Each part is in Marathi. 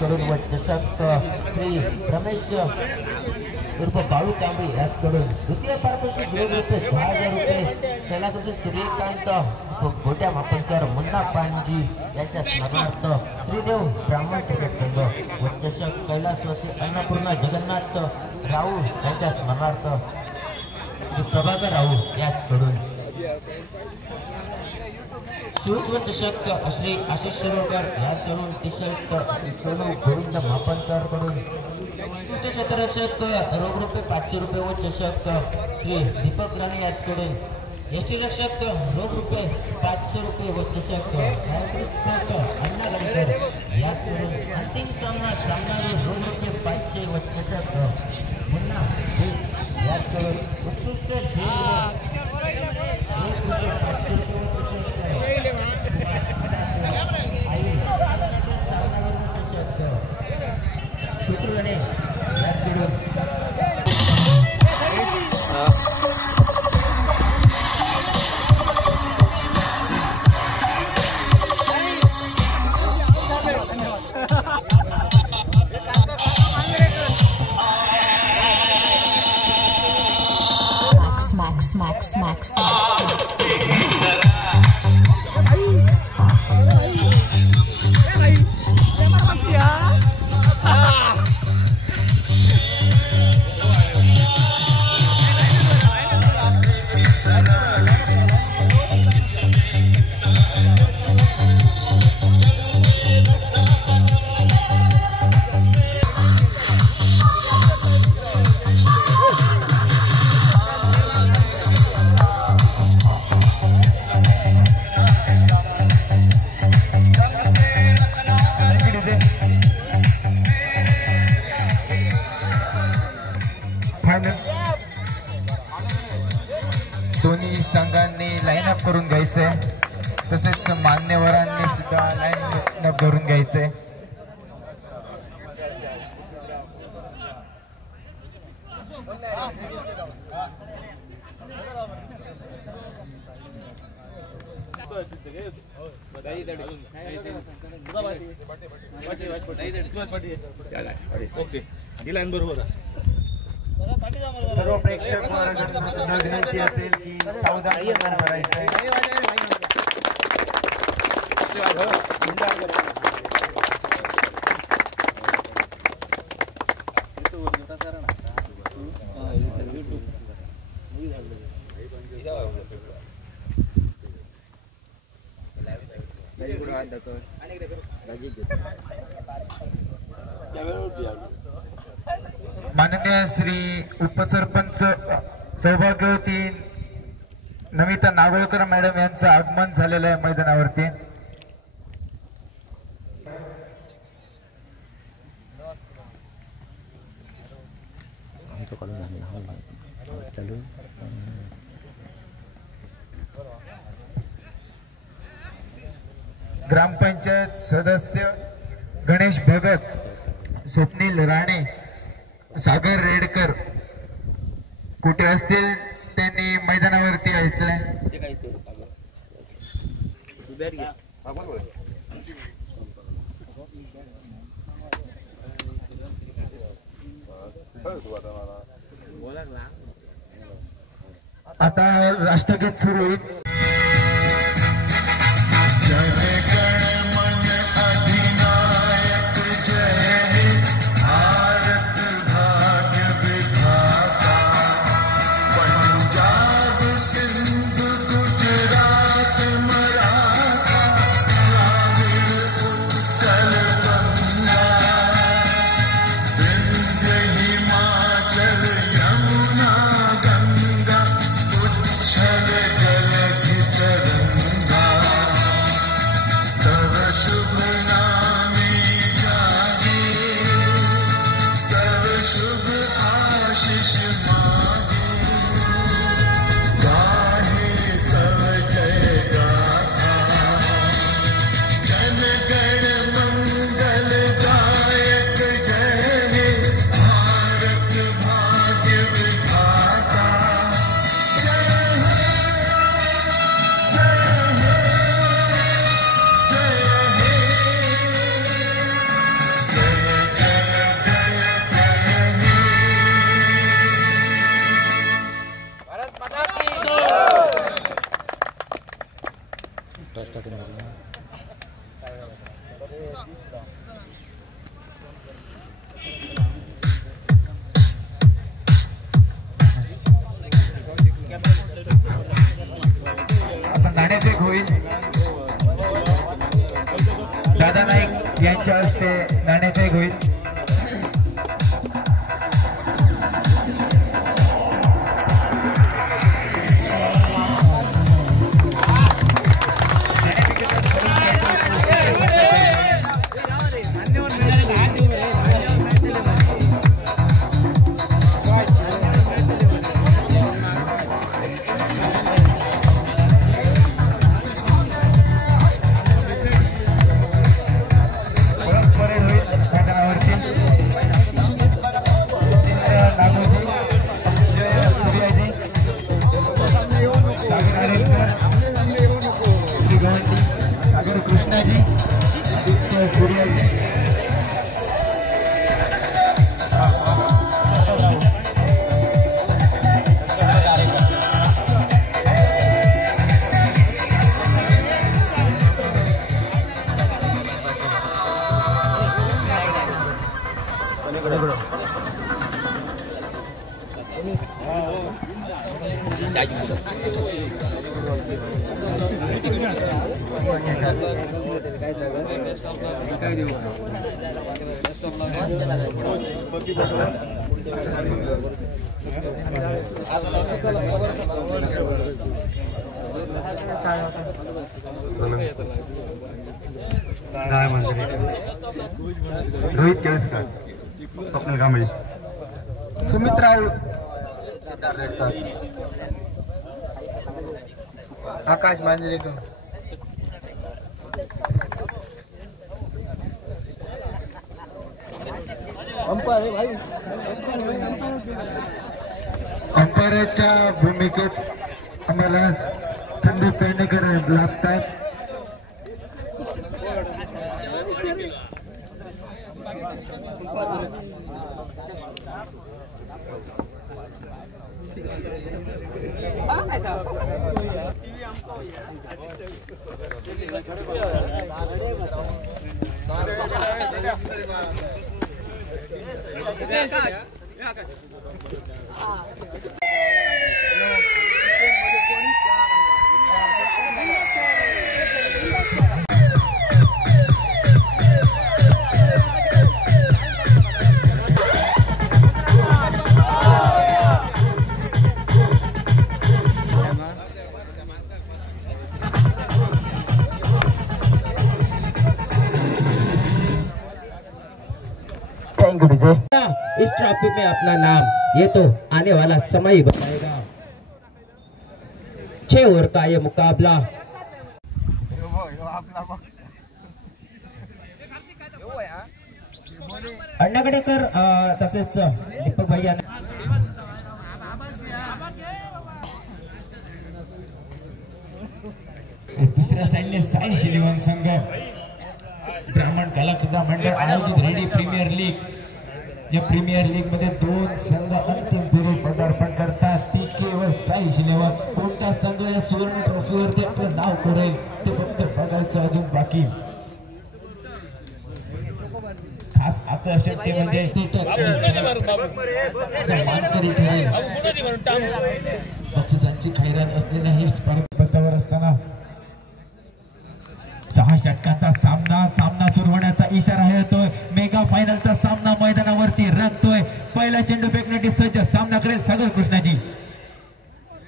याचकडून व चषक श्री रमेश उर्फ बाळू कांबळे याचकडून द्वितीय पारितोषिक ₹10 ₹10,000 कैलासवासी सूर्यकांत गोट्या मापनकर मुन्ना पांजी यांच्या स्मरणार्थ श्रीदेव ब्राह्मण क्रिकेट संघ व चषक कैलासवासी अन्नपूर्णा जगन्नाथ राऊ यांच्या स्मरणार्थ प्रभाकर राऊ याचकडून शूज व चषक श्री आशिष शिरोडकर याचकडून टी-शर्ट सोनू गोविंद मापनकर कडून क्षेत्ररक्षक रोख ₹500 व चषक श्री दीपक राणे याचकडून एसटी रक्षक रोख ₹500 व चषक अण्णा गणकर याचकडून अंतिम सामना रोख ₹500 व चषक मुन्ना याचकडून उत्कृष्ट शुक्रवारी याचकडून smack. दोन्ही संघांनी लाईन अप करून घ्यायचंय, तसेच मान्यवरांनी सुद्धा लाईन अप करून घ्यायचंय. सर्व प्रेक्षक वर्गांना विनंती असेल की सावधानी करायचं माननीय श्री उपसरपंच सौभाग्यवती नमिता नागोळकर मॅडम यांचं आगमन झालेलं आहे मैदानावरती. ग्रामपंचायत सदस्य गणेश भगत, स्वप्नील राणे, सागर रेडकर कुठे असतील त्यांनी मैदानावरती यायचंय. आता राष्ट्रगीत सुरू होईल. जल जल तरंगा नाणेफेक होईल. रोहित केळसकर, स्वप्नील कांबळे, सुमित्रा आकाश मांजरेकर, अंपायरच्या भूमिकेत आम्हाला संदीप पेडणेकर लाभतात. इस ट्रॉफी में अपना नाम ये तो आने वाला समय ही बताएगा। 6 ओवर का ये मुकाबला अण्णागडेकर तसेच दीपक भाई दुसऱ्या साईडने साई शिलीवन संघ ब्राह्मण कलाक्रीडा मंडळ आयोजित रेडी प्रीमियर लीग. या प्रीमियर लीग मध्ये 2 संघ अंतिम फेरीत पदार्पण करतात. पीके व साई शिलीवन. कोणता संघ या सुवर्ण ट्रॉफीवरती आपलं नाव करेल ते फक्त बघायचं अजून बाकी. खास आकर्षण ते म्हणजे मानकरी ठरेल. बक्षिसांची खैरात असलेल्या ही स्पर्धेवर असताना 6 षटकांचा सामना सुरू होण्याचा इशारा येतोय. मेगा फायनलचा सामना मैदानावरती रंगतोय. पहिला चेंडू फेकण्यासाठी सज्ज सामना करेल सागर कृष्णाजी.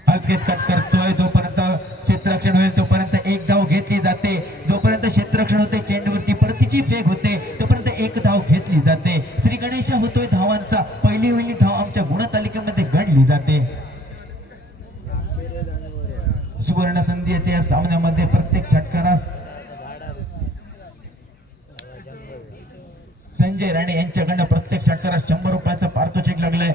हलकेत कट करतोय. जोपर्यंत क्षेत्ररक्षण होईल तोपर्यंत एक धाव घेतली जाते. जोपर्यंत क्षेत्ररक्षण होते चेंडूवरती परतीची फेक होते तोपर्यंत एक धाव घेतली जाते. श्री गणेशा होतोय धावांचा. पहिली धाव आमच्या गुणतालिकेमध्ये गणली जाते. सुवर्ण संधी येते या सामन्यामध्ये. प्रत्येक षटकारास संजय राणे यांच्याकडनं प्रत्येक षटकारात 100 रुपयाचं पारितोषिक लागलंय.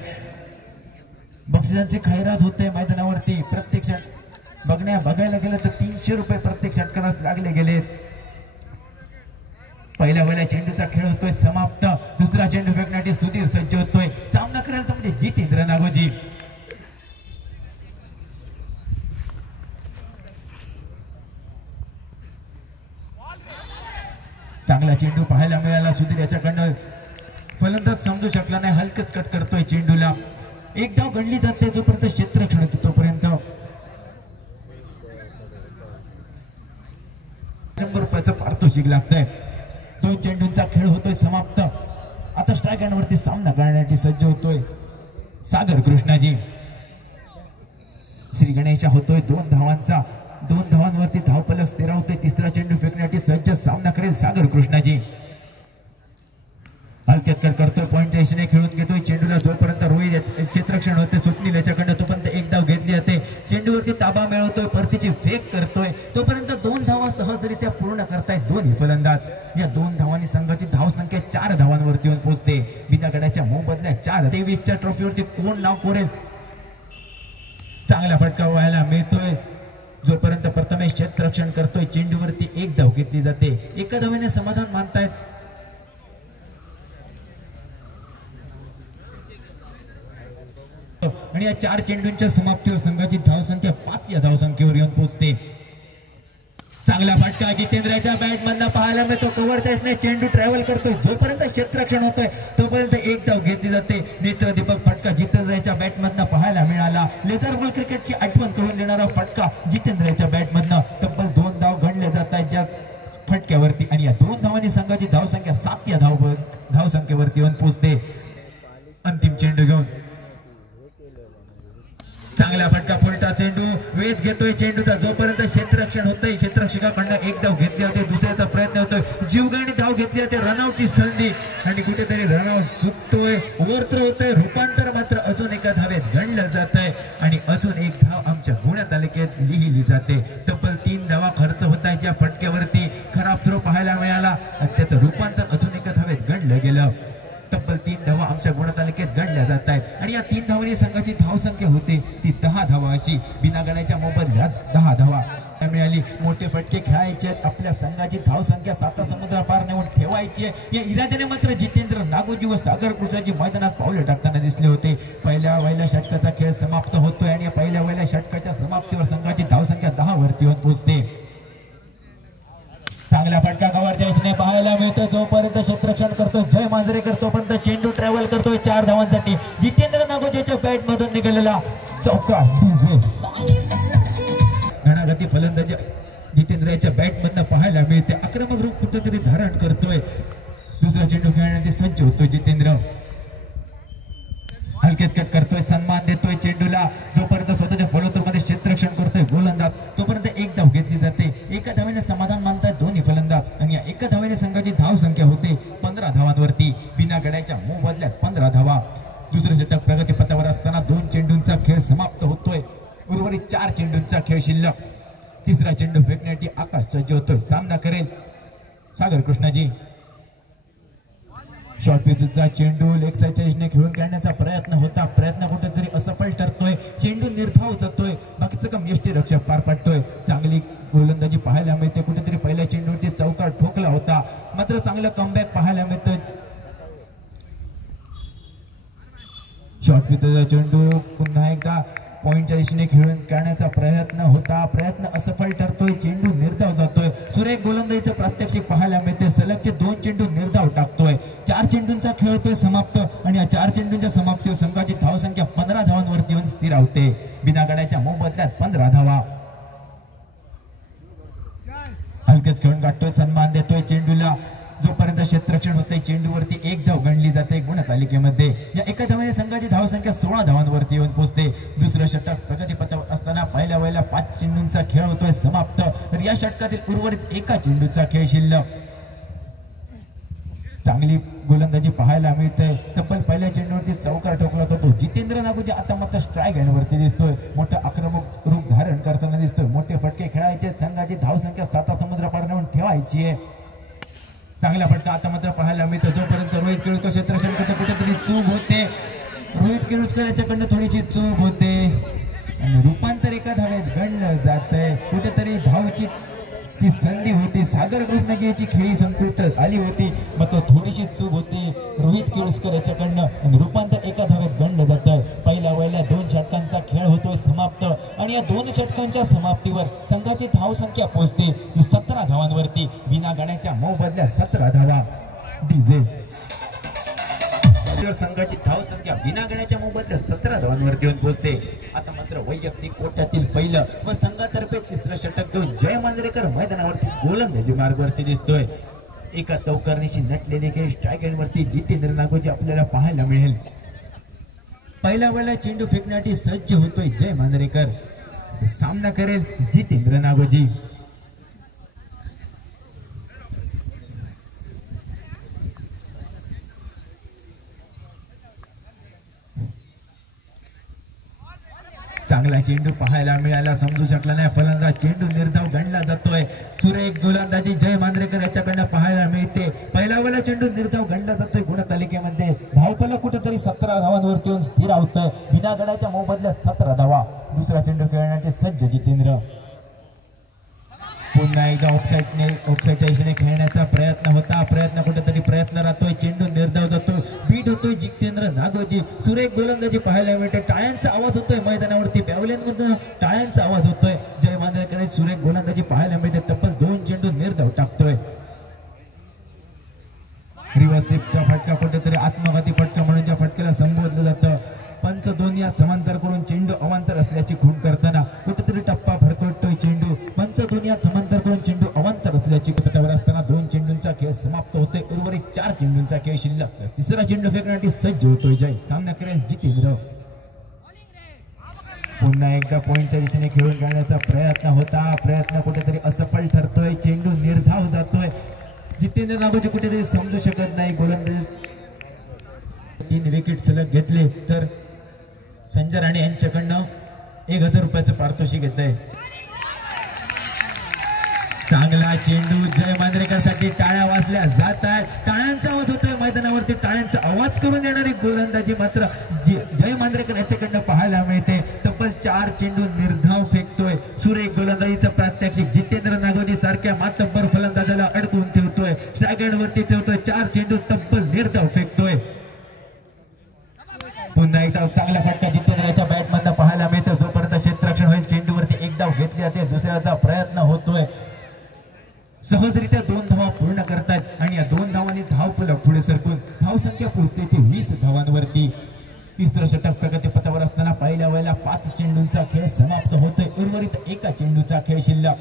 बक्षिसांची खैरात होते मैदानावरती. प्रत्येक बघायला गेलं तर 300 रुपये प्रत्येक षटकारास लागले गेले. पहिल्या चेंडूचा खेळ होतोय समाप्त. दुसरा चेंडू फेकण्यासाठी सुधीर सज्ज होतोय. सामना करेल तो म्हणजे जितेंद्र नागोजी. चांगला चेंडू पाहायला मिळाला. सुधीर याच्याकडनं फलंदाज समजू शकला नाही. हलकच कट करतोय चेंडूला. एक धाव गणली जाते जोपर्यंत क्षेत्ररक्षण होते तोपर्यंत. 100 रुपयाचं पारितोषिक लागतंय. दोन चेंडूंचा खेळ होतोय समाप्त. आता स्ट्राईक हँड वरती सामना करण्यासाठी सज्ज होतोय सागर कृष्णाजी. श्री गणेशा होतोय 2 धावांचा. 2 धावांवरती धावफलक स्थिरावतोय. तिसरा चेंडू फेकण्यासाठी सज्ज सामना करेल सागर कृष्णाजी. हलचटकर करतोय पॉईंटच्या दिशेने खेळून घेतोय चेंडूला. जोपर्यंत रोहित क्षेत्ररक्षण होते स्वप्नील याच्याकडनं तोपर्यंत एक धाव घेतली जाते. चेंडूवरती ताबा मिळवतोय परतीची फेक करतोय तोपर्यंत 2 धावा सहजरित्या पूर्ण करतायत दोन्ही फलंदाज. या 2 धावांनी संघाची धावसंख्या 4 धावांवरती येऊन पोहोचते. बिना गड्याच्या मोबदल्या 4-23च्या ट्रॉफीवरती कोण नाव कोरेल. चांगला फटका व्हायला मिळतोय. जोपर्यंत प्रथमेश क्षेत्ररक्षण करतोय चेंडूवरती एक धाव घेतली जाते. एका धावेने समाधान मानतायत. आणि या 4 चेंडूंच्या समाप्तीवर संघाची धावसंख्या 5 या धावसंख्येवर येऊन पोहोचते. चांगला फटका जितेंद्रच्या बॅट मधनं पाहायला मिळतो. कव्हरच्या दिशेने चेंडू ट्रॅव्हल करतोय. जोपर्यंत क्षेत्ररक्षण होतोय तोपर्यंत एक धाव घेतली जाते. नेत्रदीपक फटका जितेंद्रच्या बॅट मधनं पाहायला मिळाला. लेदर बॉल क्रिकेटची आठवण करून देणारा फटका जितेंद्रच्या बॅट मधनं. तब्बल 2 धाव गणले जात आहेत ज्या फटक्यावरती. आणि या 2 धावांनी संघाची धावसंख्या 7 या धावसंख्येवरती येऊन पोहोचते. अंतिम चेंडू घेऊन चांगला फटका फुलटा चेंडू वेध घेतोय चेंडूचा. जोपर्यंत क्षेत्ररक्षण होतंय क्षेत्ररक्षकाकडनं एक धाव घेतली होते. दुसऱ्याचा प्रयत्न होतोय. जीवघेणी धाव घेतली होते. रनआउटची संधी आणि कुठेतरी रनआउट चुकतोय. ओव्हरथ्रो होतोय. रूपांतर मात्र अजून एका धावेत गणलं जात आहे आणि अजून एक धाव आमच्या गुणतालिकेत लिहिली जाते. तब्बल 3 धावा खर्च होत आहेत ज्या फटक्यावरती. खराब थ्रो पाहायला मिळाला. त्याचं रूपांतर अजून एका धावेत गणलं गेलं. तब्बल 3 धावा आमच्या गुणतालिकेत गणल्या जात आहेत. आणि या 3 धावांनी संघाची धावसंख्या होती ती 10 धावा अशी. बिना गड्याच्या मोबदल्यात 10 धावा मिळाली. मोठे फटके खेळायचे आपल्या संघाची धावसंख्या 7 समुद्रापार नेऊन ठेवायची. या इराद्याने मात्र जितेंद्र नागोजी व सागर कृष्णाजी मैदानात पावले टाकताना दिसले होते. पहिल्या षटकाचा खेळ समाप्त होतोय आणि पहिल्या षटकाच्या समाप्तीवर संघाची धावसंख्या 10 वरती येऊन पोहोचते. चांगला फटका कव्हरच्या दिशेने पाहायला मिळतो. जोपर्यंत क्षेत्ररक्षण करतो जय मांजरेकर तोपर्यंत चेंडू ट्रॅव्हल करतोय 4 धावांसाठी. जितेंद्र नागोजेच्या बॅट मधून निघालेला चौका. घणागती फलंदाजी जितेंद्रच्या बॅट मधनं पाहायला मिळते. आक्रमक रूप कुठेतरी धारण करतोय. दुसरा चेंडू खेळण्यासाठी सज्ज होतोय जितेंद्र. हलकेत कट करतोय. सन्मान देतोय चेंडूला. जोपर्यंत स्वतःच्या फलोत्तरमध्ये क्षेत्ररक्षण करतोय गोलंदाज तोपर्यंत एक धाव घेतली जाते. एका धावेने समाधान मानतायत दोन्ही फलंदाज. आणि या एका धावेने संघाची धावसंख्या होते 15 धावांवरती. बिना गड्याच्या मोबदल्यात 15 धावा. दुसरं षटक प्रगतीपथावर असताना 2 चेंडूंचा खेळ समाप्त होतोय. उर्वरित 4 चेंडूंचा खेळ शिल्लक. तिसरा चेंडू फेकण्यासाठी आकाश सज्ज होतोय. सामना करेल सागर कृष्णाजी. शॉर्ट पिचचा चेंडू लेग साईडच्या दिशेने खेळून काढण्याचा प्रयत्न होता. प्रयत्न कुठेतरी असफल ठरतोय. चेंडू निर्धाव जातोय. बाकीचं काम यष्टीरक्षक पार पाडतोय. चांगली गोलंदाजी पाहायला मिळते. कुठेतरी पहिल्या चेंडूवरती चौकार ठोकला होता मात्र चांगलं कमबॅक पाहायला मिळतोय. शॉर्ट पिचचा चेंडू पुन्हा एकदा पॉइंटच्या दिशेने खेळून काढण्याचा प्रयत्न होता. प्रयत्न असफल ठरतोय. चेंडू निर्धाव जातोय. सुरेख गोलंदाजीचं प्रात्यक्षिक पाहायला मिळते. सलगचे 2 चेंडू निर्धाव टाकतोय. 4 चेंडूंचा खेळ होतोय समाप्त. आणि या 4 चेंडूंच्या समाप्तीवर संघाची धावसंख्या 15 धावांवरती येऊन स्थिरावते. बिना गड्याच्या मोबदल्यात 15 धावा. हलकेच खेळून काढतोय. सन्मान देतोय चेंडूला. जोपर्यंत क्षेत्ररक्षण होतंय चेंडूवरती एक धाव गणली जाते गुणतालिकेमध्ये. या एका धावाने संघाची धावसंख्या 16 धावांवरती येऊन पोहोचते. दुसरं षटक प्रगतीपथावर असताना पहिल्या 5 चेंडूंचा खेळ होतोय समाप्त. तर या षटकातील उर्वरित एका चेंडूचा खेळ शिल्लक. चांगली गोलंदाजी पाहायला मिळते. तब्बल पहिल्या चेंडूवरती चौकार ठोकला होतो. जितेंद्र नागोजे आता मात्र स्ट्राईक हँडवरती दिसतोय. मोठं आक्रमक रूप धारण करताना दिसतोय. मोठे फटके खेळायचे. संघाची धावसंख्या 7 समुद्रापार नेऊन ठेवायची आहे. चांगला फटका आता मात्र पाहायला मिळतो. जोपर्यंत रोहित केळुसकर क्षेत्ररक्षण करतो कुठेतरी चूक होते. रोहित केळुसकर याच्याकडनं थोडीशी चूक होते आणि रूपांतर एका धावेत गणलं जातंय. कुठेतरी धावची ती संधी होती. सागर कृष्णाजी याची खेळी संकुचित आली होती मात्र थोडीशी चूक होती रोहित केळुसकर याच्याकडनं आणि रूपांतर एका धावेत गणलं जातं. पहिल्या 2 षटकांचा खेळ होतोय समाप्त. आणि या 2 षटकांच्या समाप्तीवर संघाची धावसंख्या पोहोचते 17 धावांवरती. बिना गड्याच्या मोबदल्यात 17 धावा. डीजे संघाची धावसंख्या बिना गड्याच्या मोबदल्यात 17 धावांवरती येऊन पोहोचते. आता मात्र वैयक्तिक कोट्यातील पहिलं व संघातर्फे 3रं षटक घेऊन जय मांजरेकर मैदानावरती गोलंदाजी मार्गावरती दिसतोय. एका चौकारणीशी नटलेले खेळ स्ट्राईक एंड वरती जितेंद्र नागोजी आपल्याला पाहायला मिळेल. पहिला वेळेला चेंडू फेकण्यासाठी सज्ज होतोय जय मांजरेकर. सामना करेल जितेंद्र नागोजी. चांगला चेंडू पाहायला मिळाला, समजू शकला नाही फलंदाज. चेंडू निर्धाव गणला जातोय. सुरेख गोलंदाजी जय मांजरेकर याच्याकडनं पाहायला मिळते. पहिला वेळेला चेंडू निर्धाव गणला जातोय गुणतालिकेमध्ये. धावफलक कुठेतरी 17 धावांवरती येऊन स्थिर होतोय. बिना गडाच्या मोबदल्यात 17 धावा. दुसरा चेंडू खेळण्यासाठी सज्ज जितेंद्र. पुन्हा एकदा ऑफसाईडच्या दिशेने खेळण्याचा प्रयत्न होता. कुठेतरी प्रयत्न राहतोय. चेंडू निर्धाव जातोय. बीट होतोय जितेंद्र नागोजी. सुरेख गोलंदाजी पाहायला मिळते. टाळ्यांचा आवाज होतोय मैदानावरती. पॅव्हलियनमधून टाळ्यांचा आवाज होतोय. जय मांजरेकर सुरेख गोलंदाजी पाहायला मिळते. तब्बल 2 चेंडू निर्धाव टाकतोय. रिव्हर्सिपचा फटका, कुठेतरी आत्मघाती फटका म्हणून ज्या फटक्याला संबोधलं जातं. पंच दोन या समांतर करून चेंडू अवांतर असल्याची खूण करताना कुठेतरी टप्पा भरकटतोय चेंडू. पंच दोन या समांतर करून चेंडू अवांतर असल्याची पथकावर असताना 2 चेंडूंचा खेळ समाप्त होतोय. उर्वरित 4 चेंडूंचा खेळ शिल्लक. तिसरा चेंडू फेकण्यासाठी सज्ज होतोय जय. सामना करेल जितेंद्र. पुन्हा एकदा पॉइंटच्या दिशेने खेळून काढण्याचा प्रयत्न होता. प्रयत्न कुठेतरी असफल ठरतोय. चेंडू निर्धाव जातोय. जितेंद्र नागोजी कुठेतरी समजू शकत नाही. गोलंदाज 3 विकेट सलग घेतले तर संजय राणे यांच्याकडनं 1000 रुपयाचं पारितोषिक घेत आहे. चांगला चेंडू जय मांजरेकर साठी. टाळ्या वाजल्या जात आहेत. टाळ्यांचा आवाज होतोय मैदानावरती. टाळ्यांचा आवाज करून देणारी गोलंदाजी मात्र जय मांजरेकर याच्याकडनं पाहायला मिळते. तब्बल 4 चेंडू निर्धाव फेकतोय. सुरेख गोलंदाजीचा प्रात्यक्षिक जितेंद्र नागोजी सारख्या मातब्बर फलंदाजाला अडकून ठेवतोय. स्ट्राईक वरती ठेवतोय. 4 चेंडू तब्बल निर्धाव फेकतोय. पुन्हा एकदा चांगला फटका जितेंद्रच्या बॅट मधनं पाहायला मिळतो. जोपर्यंत क्षेत्ररक्षण होईल चेंडूवरती एक धाव घेतली जाते. दुसऱ्याचा प्रयत्न होतोय. सहजरित्या 2 धावा पूर्ण करतात आणि या 2 धावांनी धावफलक पुढे सरकून धावसंख्या पोहोचते ती 20 धावांवरती. तिसरं षटक प्रगतीपथावर असताना पहिल्या वेळेला 5 चेंडूंचा खेळ समाप्त होतोय. उर्वरित 1 चेंडूचा खेळ शिल्लक.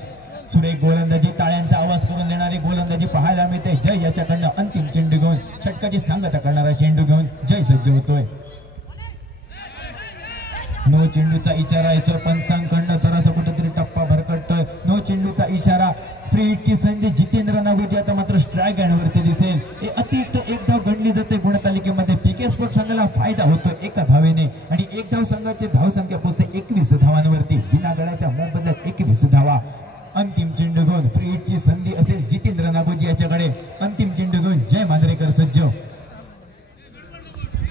सुरेख गोलंदाजी, टाळ्यांचा आवाज करून देणारी गोलंदाजी पाहायला मिळते. जय याच्याकडनं अंतिम चेंडू घेऊन षटकाची सांगता करणारा चेंडू घेऊन जय सज्ज होतोय. नो चेंडूचा इशारा येतोय पंचांकडनं. जरासा कुठेतरी टप्पा भरकटतोय. नो चेंडूचा इशारा. फ्री हिटची संधी जितेंद्र नागोजी. आता मात्र स्ट्राईक वरती दिसेल. अतिरिक्त 1 धाव गणली जाते गुणतालिकेमध्ये. पीके स्पोर्ट संघाला फायदा होतो 1 धावेने आणि 1 धाव संघाची धावसंख्या पोहोचते 21 धावांवरती. बिना गडाच्या मोबदल्यात 21 धावा. अंतिम चेंडू घेऊन फ्री हिटची संधी असेल जितेंद्र नागोजी याच्याकडे. अंतिम चेंडू घेऊन जय मांजरेकर सज्ज.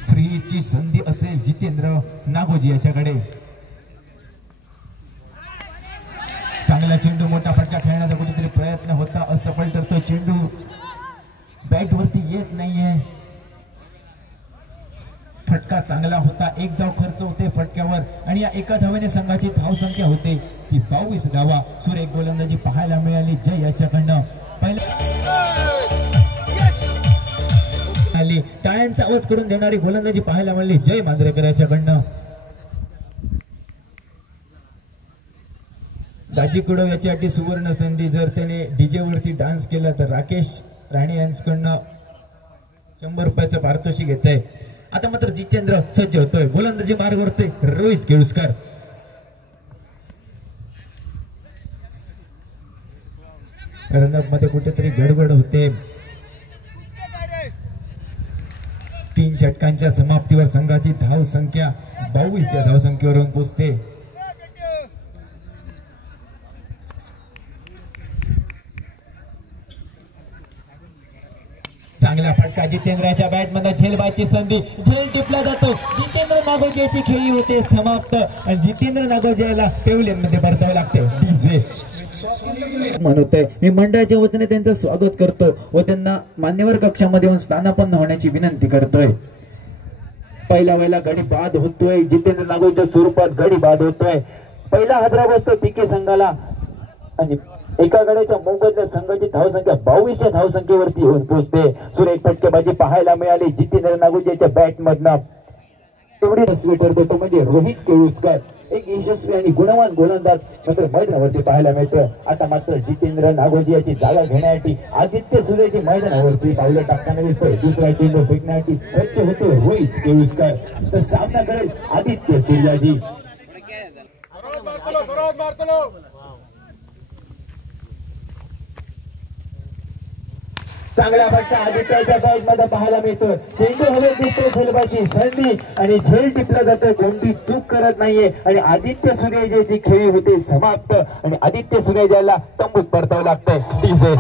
फ्री हिटची संधी असेल जितेंद्र नागोजी याच्याकडे. चांगला चेंडू, मोठा फटका खेळण्याचा कुठेतरी प्रयत्न होता. असफल ठरतोय. चेंडू बॅट वरती येत नाहीये. फटका चांगला होता. 1 धाव खर्च होते फटक्यावर आणि या 1 धावेने संघाची धावसंख्या होते ती 22 धावा. सुरेख गोलंदाजी पाहायला मिळाली जय याच्याकडनं. टाळ्यांचा आवाज करून देणारी गोलंदाजी पाहायला मिळाली जय मांजरेकर याच्याकडनं. दाजी कुडव याच्यासाठी सुवर्ण संधी. जर त्याने डीजे वरती डान्स केला तर राकेश राणे यांच्याकडनं 100 रुपयाचं पारितोषिक घेत आहे. आता मात्र जितेंद्र सज्ज होतोय. गोलंदाजी मार्ग वरती रोहित केळुसकर. रनअप मध्ये कुठेतरी गडबड होते. 3 षटकांच्या समाप्तीवर संघाची धाव संख्या 22 या धावसंख्येवरून पोहोचते. चांगला फटका जितेंद्रच्या बॅटमध्ये. झेलबाची संधी. झेल टिपला जातो. जितेंद्र नागोजी याची खेळी होते समाप्त आणि जितेंद्र नागोजी याला पेव्हलियन मध्ये परतावे लागते. डीजे म्हणतोय मी मंडळाच्या वतीने त्यांचं स्वागत करतो व त्यांना मान्यवर कक्षामध्ये येऊन स्थानापन्न होण्याची विनंती करतोय. पहिल्या वेळेला गडी बाद होतोय. जितेंद्र नागोजीच्या स्वरूपात गडी बाद होतोय. पहिला हादरा बसतो पीके संघाला आणि 1 गड्याच्या मोबदल्यात संघाची धावसंख्या 22 या धावसंख्येवरती येऊन पोहोचते. सुरेख फटकेबाजी पाहायला मिळाली जितेंद्र नागोजी याच्या बॅट मधनं. एवढी स्वीटर देतो म्हणजे रोहित केळुसकर. एक यशस्वी आणि गुणवान गोलंदाज मात्र मैदानावरती पाहायला मिळतोय. आता मात्र जितेंद्र नागोजी याची जागा घेण्यासाठी आदित्य सूर्यजी मैदानावरती पावलं टाकताना दिसतोय. दुसरा चेंडू फेकण्यासाठी सज्ज होतो रोहित केळुसकर. तर सामना करेल आदित्य सूर्याजी. चांगला फटका आदित्यच्या बॅट मध्ये पाहायला मिळतोय. चेंडू हवे दुसऱ्या झेलबाची संधी आणि झेल टिपला जातोय. कोणती चूक करत नाहीये आणि आदित्य सूर्यजेची खेळी होते समाप्त आणि आदित्य सूर्यजाला तंबूत परतावं लागतंय. डीजे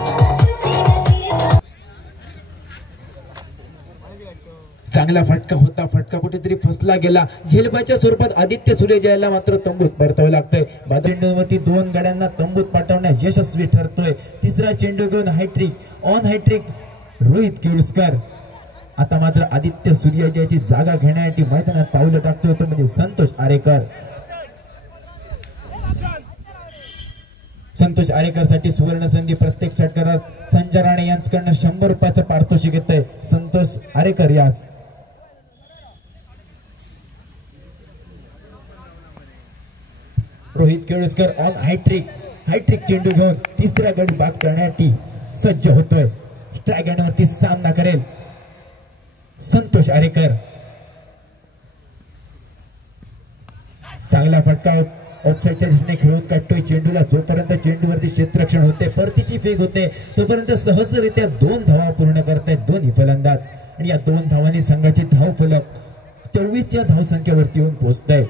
चांगला फटका होता. फटका कुठेतरी फसला गेला. झेलबाच्या स्वरूपात आदित्य सूर्यजयाला मात्र तंबूत परतावं लागतंय. चेंडूवरती 2 गड्यांना तंबूत पाठवण्यास यशस्वी ठरतोय. तिसरा चेंडू घेऊन hat-trick on hat-trick Rohit Keluskar. आता मात्र आदित्य सूर्यजयाची जागा घेण्यासाठी मैदानात पावलं टाकतोय तो म्हणजे संतोष आरेकर. संतोष आरेकर साठी सुवर्ण संधी. प्रत्येक षटकारात संजय राणे यांच्याकडनं 100 रुपयाचं पारितोषिक येतंय. संतोष आरेकर यास रोहित केळुसकर ऑन हायट्रिक चेंडू घेऊन तिसऱ्या गडी बाद करण्यासाठी सज्ज होतोय. स्ट्राईक एंडवरती सामना करेल संतोष आरेकर. चांगला फटका ऑफसाईडच्या दिशेने खेळून काढतोय चेंडूला. जोपर्यंत चेंडूवरती क्षेत्ररक्षण होते, परतीची फेक होते, तोपर्यंत सहजरित्या 2 धावा पूर्ण करतायत दोन्ही फलंदाज आणि या 2 धावांनी संघाची धाव फलक 24च्या धावसंख्येवरती येऊन पोहोचतंय.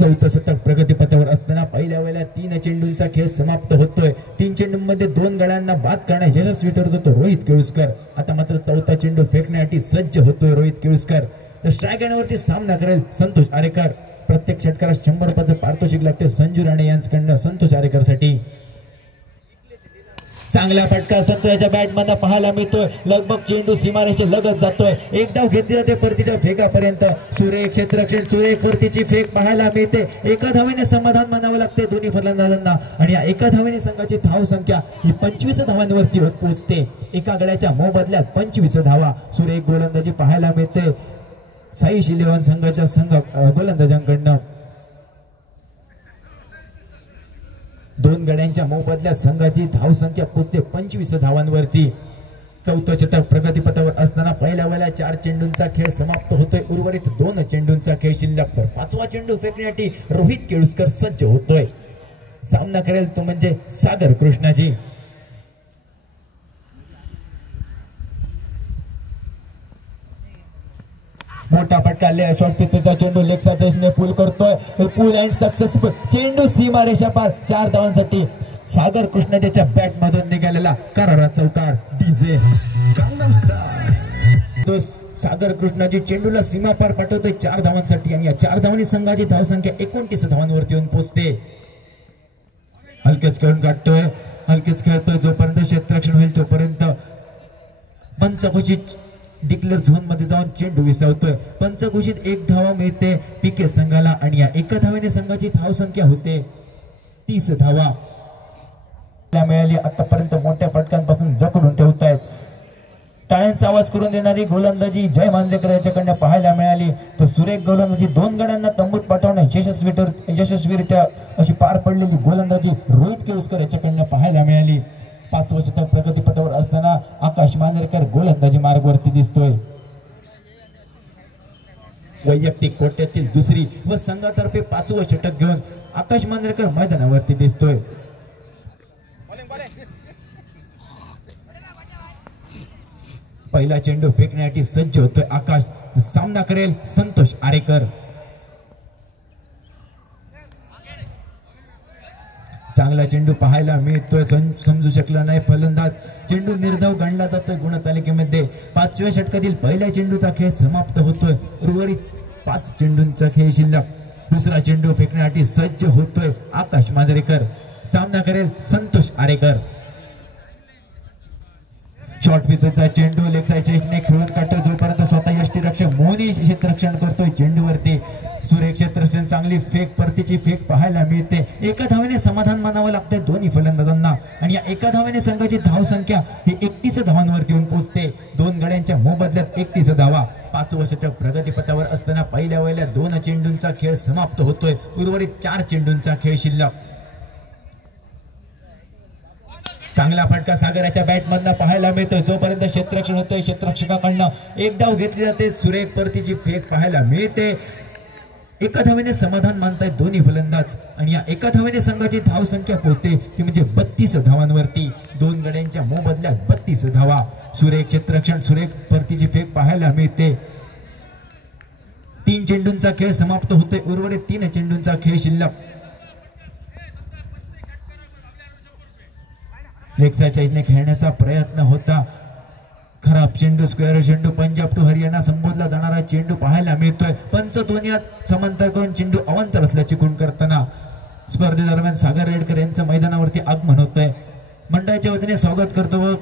चौथं शतक प्रगतीपथावर असताना पहिल्या वेळेला 3 चेंडूंचा खेळ समाप्त होतोय. 3 चेंडूंमध्ये 2 गड्यांना बाद करण्यास यशस्वी ठरत होतो रोहित केळुसकर. आता मात्र चौथा चेंडू फेकण्यासाठी सज्ज होतोय रोहित केळुसकर. तर स्ट्राईक एंडवरती सामना करेल संतोष आरेकर. प्रत्येक षटकारात 100 रुपयाचं पारितोषिक लागते संजू राणे यांच्याकडनं संतोष आरेकर साठी. चांगला फटका संतोषच्या बॅट मध्ये पाहायला मिळतोय. लगभग चेंडू सीमारेषे लगत जातोय. एक धाव घेतली जाते परतीच्या फेकापर्यंत. सुरेख क्षेत्ररक्षण, सुरेख परतीची फेक पाहायला मिळते. एका धावेने समाधान मानावं लागते दोन्ही फलंदाजांना आणि या एका धावेने संघाची धाव संख्या ही 25 धावांवरती होत पोहोचते. एका गड्याच्या मोबदल्यात 25 धावा. सुरेख गोलंदाजी पाहायला मिळते साई शिलेवन संघाच्या गोलंदाजांकडनं. 2 गड्यांच्या मोबदल्यात संघाची धाव संख्या पोचते 25 धावांवरती. चौथं षटक प्रगतीपथावर असताना पहिल्या वेळेला 4 चेंडूंचा खेळ समाप्त होतोय. उर्वरित 2 चेंडूंचा खेळ शिल्लक. तर 5वा चेंडू फेकण्यासाठी रोहित केळुसकर सज्ज होतोय. सामना करेल तो म्हणजे सागर कृष्णाजी. मोठा फटका शॉर्ट पिचचा चेंडू लेगचा चेंडू पूल करतोय. पूल अँड सक्सेसफुल. चेंडू सीमारेषा पार. 4 धावांसाठी सागर कृष्णाच्या बॅट मधून निघालेला करारा चौकार. डीजे तो सागर कृष्णाजी चेंडूला सीमा पार पाठवतोय 4 धावांसाठी आणि या 4 धावांनी संघाची धावसंख्या 29 धावांवरती येऊन पोहोचते. हलकेच खेळून काढतोय, हलकेच खेळतोय. जोपर्यंत क्षेत्ररक्षण होईल तोपर्यंत पंचघोषित डिक्लेअर झोन मध्ये जाऊन चेंडू विसावतोय. पंचघोषित 1 धावा मिळते पीके संघाला आणि या एका धावेने संघाची धाव संख्या होते 30 धावा मिळाली. आतापर्यंत मोठ्या फटकांपासून जखडून ठेवतायत. टाळ्यांचा आवाज करून देणारी गोलंदाजी जय मांजरेकर याच्याकडनं पाहायला मिळाली. तर सुरेख गोलंदाजी 2 गड्यांना तंबूत पाठवण्यास यशस्वीरित्या अशी पार पडलेली गोलंदाजी रोहित केळुसकर याच्याकडनं पाहायला मिळाली. 5वं षटक प्रगतीपथावर असताना आकाश मांजरेकर गोलंदाजी मार्गावरती दिसतोय. वैयक्तिक कोट्यातील दुसरी व संघातर्फे 5वं षटक घेऊन आकाश मांजरेकर मैदानावरती दिसतोय. पहिला चेंडू फेकण्यासाठी सज्ज होतोय आकाश. सामना करेल संतोष आरेकर. चांगला चेंडू पाहायला मिळतोय. समजू शकला नाही फलंदाज. चेंडू निर्धाव गणला जातोय गुणतालिकेमध्ये. 5व्या षटकातील पहिल्या चेंडूचा खेळ समाप्त होतोय. उर्वरित 5 चेंडूंचा खेळ शिल्लक. दुसरा चेंडू फेकण्यासाठी सज्ज होतोय आकाश मांजरेकर. सामना करेल संतोष आरेकर. शॉर्ट विरुद्ध चेंडू लेगचा चेस्टने खेळून काढतोय. जोपर्यंत स्वतः यष्टीरक्षक मोहनी क्षेत्ररक्षण करतोय चेंडूवरती. सुरेख क्षेत्ररक्षण, चांगली फेक, परतीची फेक पाहायला मिळते. एका धावेने समाधान मानावं लागतंय दोन्ही फलंदाजांना आणि या एका धावेने संघाची धाव संख्या ही 31 धावांवरती येऊन पोहोचते. 2 गड्या गड्यांच्या मोबदल्यात 31 धावा. 5वं षटक प्रगतीपथावर असताना पहिल्या 2 चेंडूंचा खेळ समाप्त होतोय. उर्वरित 4 चेंडूंचा खेळ शिल्लक. चांगला फटका सागराच्या बॅटमधनं पाहायला मिळतोय. जोपर्यंत क्षेत्ररक्षण होतोय क्षेत्ररक्षकाकडनं एक धाव घेतली जाते. सुरेख परतीची फेक पाहायला मिळते. एका धावेने समाधान मानतायत दोन्ही फलंदाज आणि या एका धावेने संघाची धाव संख्या पोहोचते ती म्हणजे 32 धावांवरती. 2 गड्यांच्या मोबदल्यात 32 धावा. सुरेख क्षेत्ररक्षण सुरेख परतीची फेक पाहायला मिळते. 3 चेंडूंचा खेळ समाप्त होतोय. उर्वरित 3 चेंडूंचा खेळ शिल्लक. लेगसाईडच्या इजने खेळण्याचा प्रयत्न होता. खराब चेंडू स्क्वेअर चेंडू. पंजाब टू हरियाणा संबोधला जाणारा चेंडू पाहायला मिळतोय. पंच दोन्हीत समांतर करून चेंडू अवांतर असल्याची खूण करताना स्पर्धेदरम्यान सागर रेडकर यांचं मैदानावरती आगमन होतंय. मंडळाच्या वतीने स्वागत करतो व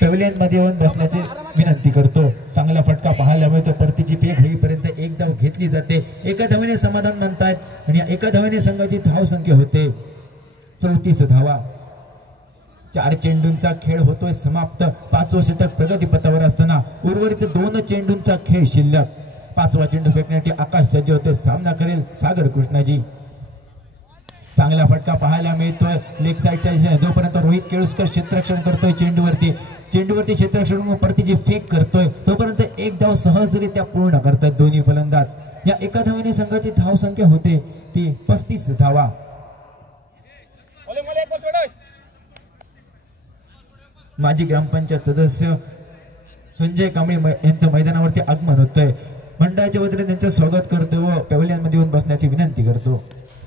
पॅव्हिलियन मध्ये येऊन बसण्याची विनंती करतो. चांगला फटका पाहायला मिळतो. परतीची फेक होईपर्यंत एक धाव घेतली जाते. एका धावेने समाधान मानतायत आणि एका धावेने संघाची धाव संख्या होते 34 धावा. 4 चेंडूंचा खेळ होतोय समाप्त. 5वं षटक प्रगतीपथावर असताना उर्वरित 2 चेंडूंचा खेळ शिल्लक. 5वा चेंडू फेकण्यासाठी आकाश सज्ज होते. सामना करेल सागर कृष्णाजी. चांगला फटका पाहायला मिळतोय लेग साईडच्या दिशेने. जोपर्यंत रोहित केळुसकर क्षेत्ररक्षण करतोय चेंडूवरती क्षेत्ररक्षण परतीची फेक करतोय तोपर्यंत एक धाव सहजरित्या पूर्ण करतात दोन्ही फलंदाज. या एका धावेने संघाची धाव संख्या होते ती 35 धावा. माजी ग्रामपंचायत सदस्य संजय कांबळे यांचं मैदानावरती आगमन होतंय. मंडळाच्या वतीने त्यांचं स्वागत करतो व पॅव्हिलियन मध्ये येऊन बसण्याची विनंती करतो.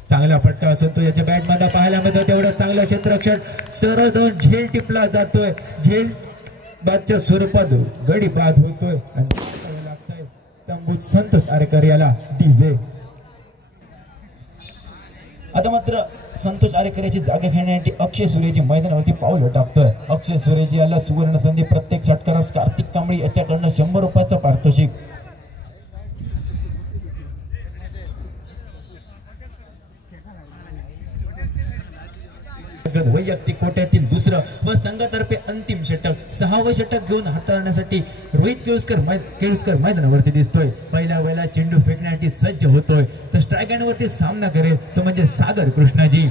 चांगला फटका असतो याच्या बॅटमध्ये पाहायला मिळतो. तेवढं चांगलं क्षेत्ररक्षण. सरळ दोन झेल टिपला जातोय. झेल बादच्या स्वरूपात गडी बाद होतोय आणि लागतोय तंबूत संतोष आरेकर याला डीजे. आता मात्र संतोष आरेकर याची जागा घेण्यासाठी अक्षय सूर्यजी मैदानावरती पाऊल टाकतोय. अक्षय सूर्यजी याला सुवर्ण संधी. प्रत्येक षटकारास कार्तिक कांबळे याच्याकडनं 100 रुपयाचं पारितोषिक. वैयक्तिक कोट्यातील दुसरं व संघातर्फे अंतिम षटक. 6वं षटक घेऊन हाताळण्यासाठी रोहित केळुसकर मैदानावरती दिसतोय. पहिल्या चेंडू फेकण्यासाठी सज्ज होतोय. तर स्ट्राईक हँडवरती सामना करेल तो म्हणजे सागर कृष्णाजी.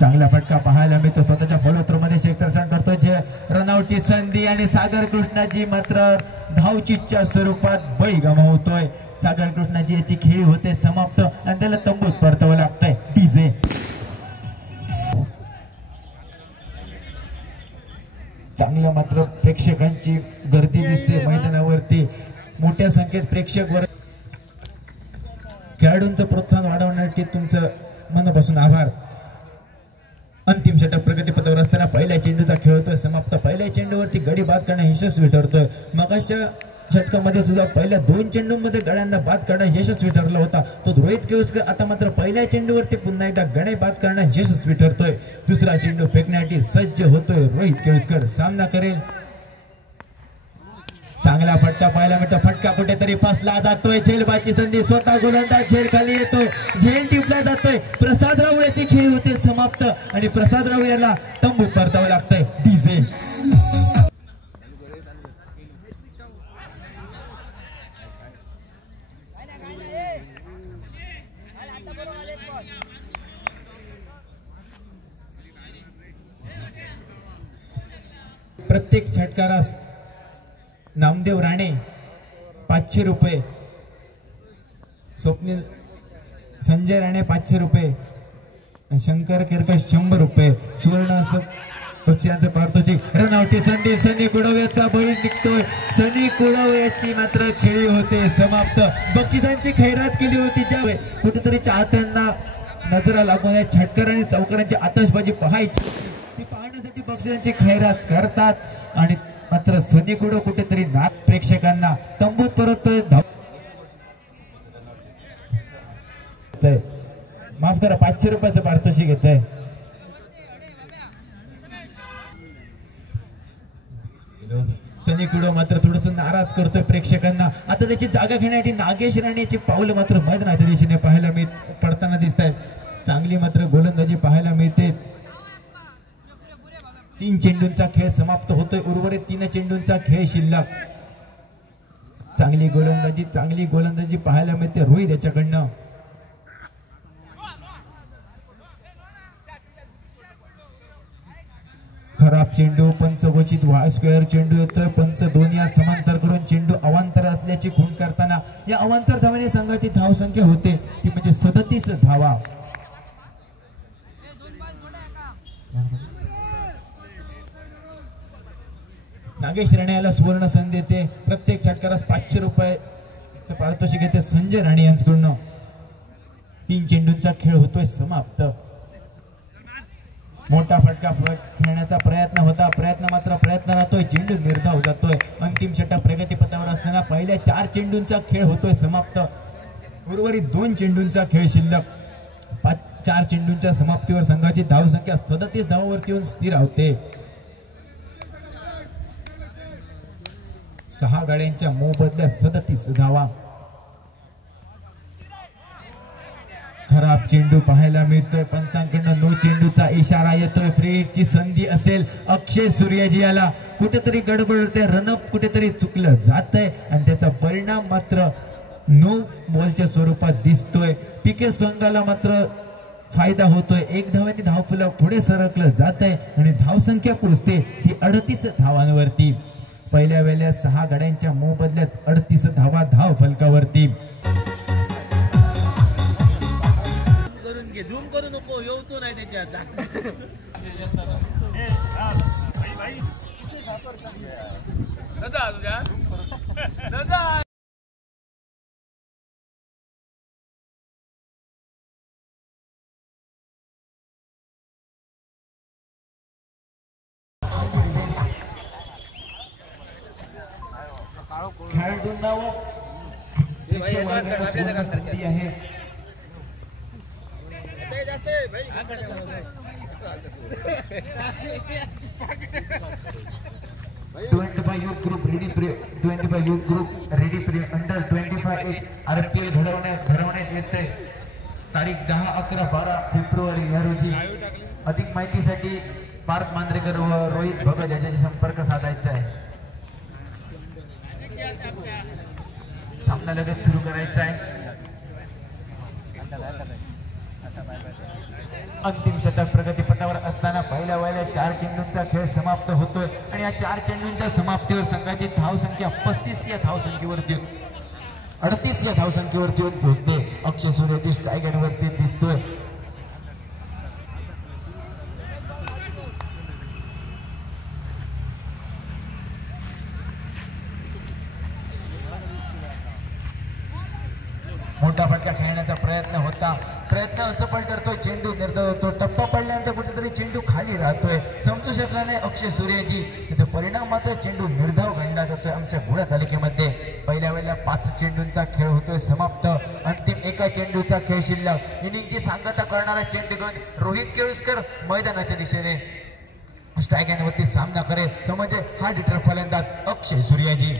चांगला फटका पाहायला मिळतो. स्वतःच्या फॉलोथ्रो मध्ये क्षेत्ररक्षण करतोय. जे रनआउटची संधी आणि सागर कृष्णाजी मात्र धावचीच्या स्वरूपात बळी गमावतोय. सागर कृष्णाजी याची खेळी होते समाप्त आणि त्याला तंबूत परतावं लागतंय डीजे. चांगलं मात्र प्रेक्षकांची गर्दी दिसते मैदानावरती. मोठ्या संख्येत प्रेक्षक वर. खेळाडूंचं प्रोत्साहन वाढवण्यासाठी तुमचं मनापासून आभार. अंतिम षटक प्रगतीपथावर असताना पहिल्या चेंडूचा खेळ होतोय समाप्त. पहिल्या चेंडूवरती गडी बाद करणं यशस्वी ठरतोय. मगाच्या षटकामध्ये सुद्धा पहिल्या 2 चेंडूंमध्ये गड्यांना बाद करणं यशस्वी ठरला होता तो रोहित केळुसकर. आता मात्र पहिल्या चेंडूवरती पुन्हा एकदा गडे बाद करणं यशस्वी ठरतोय. दुसरा चेंडू फेकण्यासाठी सज्ज होतोय रोहित केळुसकर. सामना करेल. चांगला फटका पाहायला मिळतो. फटका कुठेतरी फसला जातोय. झेलबाची संधी. स्वतः गोलंदाज झेल खाली येतोय. झेल टिपला जातोय. प्रसाद राव याची खेळ होते समाप्त आणि प्रसाद राव याला तंबूत परतावं लागतंय डीजे. प्रत्येक षटकारास नामदेव राणे 500 रुपये. स्वप्नील संजय राणे 500 रुपये. शंकर केरकर 100 रुपये. सुवर्ण पक्षांचं पारितोषिक. रनआउटची संधी. सनी कुडव याचा बळी निघतोय. सनी कुडव याची मात्र खेळी होते समाप्त. बक्षिसांची खैरात केली होती. ज्यावेळी कुठेतरी चाहत्यांना नजरा लागून या षटकार आणि चौकारांची आतषबाजी पाहायची ती पाहण्यासाठी बक्षिसांची खैरात करतात आणि मात्र सनी कुडव कुठेतरी नाथ प्रेक्षकांना तंबूत परततोय. माफ करा 500 रुपयाचं पारितोषिक घेत आहे. सनी कुडव मात्र थोडस नाराज करतोय प्रेक्षकांना. आता त्याची जागा घेण्यासाठी नागेश राणेची पावलं मात्र मैदानाच्या दिशेने पाहायला पडताना दिसत आहेत. चांगली मात्र गोलंदाजी पाहायला मिळते. 3 चेंडूंचा खेळ समाप्त होतोय. उर्वरित 3 चेंडूंचा खेळ शिल्लक. चांगली गोलंदाजी पाहायला मिळते रोहित याच्याकडनं. खराब चेंडू, पंच घोषित स्क्वेअर चेंडू येतोय. पंच दोन या समांतर करून चेंडू अवांतर असल्याची खूण करताना या अवांतर धावाने संघाची धावसंख्या होते ती म्हणजे 37 धावा. नागेश राणे याला सुवर्ण संधी देते. प्रत्येक षटकारास 500 रुपये पारितोषिक घेते संजय राणे यांच्याकडून. 3 चेंडूंचा खेळ होतोय समाप्त. मोठा फटका खेळण्याचा प्रयत्न होता. प्रयत्न राहतोय. चेंडू निर्धाव जातोय. अंतिम षटक प्रगतीपथावर असताना पहिल्या 4 चेंडूंचा खेळ होतोय समाप्त. उर्वरित 2 चेंडूंचा खेळ शिल्लक. 4 चेंडूंच्या समाप्तीवर संघाची धावसंख्या 37 धावांवरती येऊन स्थिर होते. 6 गाड्यांच्या मोबदल्यात 37 धावा. खराब चेंडू पाहायला मिळतोय. पंचांकडनं नो चेंडूचा इशारा येतोय. फ्री हिटची संधी असेल अक्षय सूर्यजी याला. कुठेतरी गडबड होते. रनअप कुठेतरी चुकलं जातंय आणि त्याचा परिणाम मात्र नो बॉलच्या स्वरूपात दिसतोय. पीके संघाला मात्र फायदा होतोय. 1 धावांनी धावफलक पुढे सरकलं जातंय आणि धावसंख्या पोहोचते ती 38 धावांवरती. पहिल्या वेळेला 6 गाड्यांच्या मोबदल्यात 38 धावा धाव फलकावरती. झूम करू नको, येऊचो नाही त्याच्यात. खेळाडूंना संधी आहे. 25 youth group ready pre under 25 RPL घडवण्यात येते. तारीख 10, 11, 12 फेब्रुवारी या रोजी. अधिक माहितीसाठी पार्थ मांजरेकर व रोहित भगत याच्याशी संपर्क साधायचा आहे. सामना लगेच सुरू करायचा आहे. अंतिम षटक प्रगतीपथावर असताना पहिल्या वेळेला 4 चेंडूंचा खेळ समाप्त होतोय आणि या 4 चेंडूंच्या समाप्तीवर संघाची धावसंख्या 35 या धावसंख्येवरती 38 या धावसंख्येवरती येऊन पोहोचते. अक्षय सूर्यजी स्ट्राईक एंडवरती दिसतोय. मोठा फटका खेळण्याचा प्रयत्न असफल करतोय. चेंडू निर्धाव होतो. टप्पा पडल्यानंतर कुठेतरी चेंडू खाली राहतोय. समजू शकला नाही अक्षय सूर्यजी. त्याचा परिणाम मात्र चेंडू निर्धाव गणला जातोय आमच्या घोडा तालुक्यामध्ये. पहिल्या वेळेला 5 चेंडूंचा खेळ होतोय समाप्त. अंतिम 1 चेंडूचा खेळ शिल्लक. इनिंगची सांगता करणारा चेंडूगण रोहित केळुसकर मैदानाच्या दिशेने स्ट्राईक एंडवरती सामना करेल तो म्हणजे हा डिटर फलंदाज अक्षय सूर्यजी.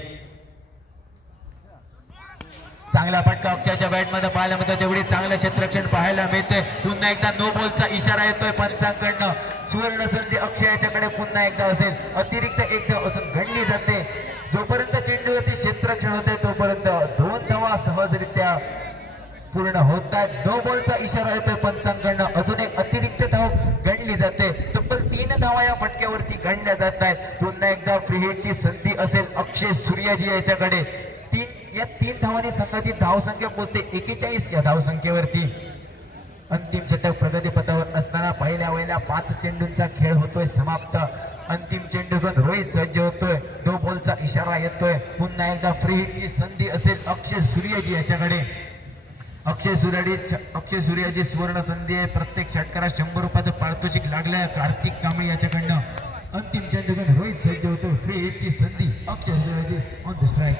चांगला फटका अक्षयच्या बॅटमध्ये पाहायला मिळतो. तेवढी चांगलं क्षेत्ररक्षण पाहायला मिळते. पुन्हा एकदा नो बॉलचा इशारा येतोय पंचांकडनं. सुवर्ण संधी अक्षयाच्याकडे पुन्हा एकदा असेल. अतिरिक्त 1 धाव अजून गणली जाते. जोपर्यंत चेंडूवरती क्षेत्ररक्षण होते तोपर्यंत 2 धावा सहजरित्या पूर्ण होतात. नो बॉलचा इशारा येतोय पंचांकडनं. अजून एक अतिरिक्त धाव गणली जाते. तब्बल 3 धावा या फटक्यावरती गणल्या जात आहेत. पुन्हा एकदा फ्री हिटची संधी असेल अक्षय सूर्यजी याच्याकडे. 3 धावांनी संघाची धावसंख्या पोहोचते 41 या धावसंख्येवरती. अंतिम षटक प्रगतीपथावर असताना पहिल्या वेळेला 5 चेंडूंचा खेळ होतोय समाप्त. अंतिम चेंडूकडून रोहित सज्ज होतोय. 2 बॉलचा इशारा येतोय. पुन्हा एकदा फ्री हिटची संधी असेल अक्षय सूर्यजी याच्याकडे. अक्षय सूर्यजी सुवर्ण संधी आहे. प्रत्येक षटकारात 100 रुपयाचं पारितोषिक लागलंय कार्तिक कांबळे याच्याकडनं. अंतिम चेंडूकडून रोहित सज्ज होतो. फ्री हिटची संधी अक्षय सूर्यजी ऑन द स्ट्राईक.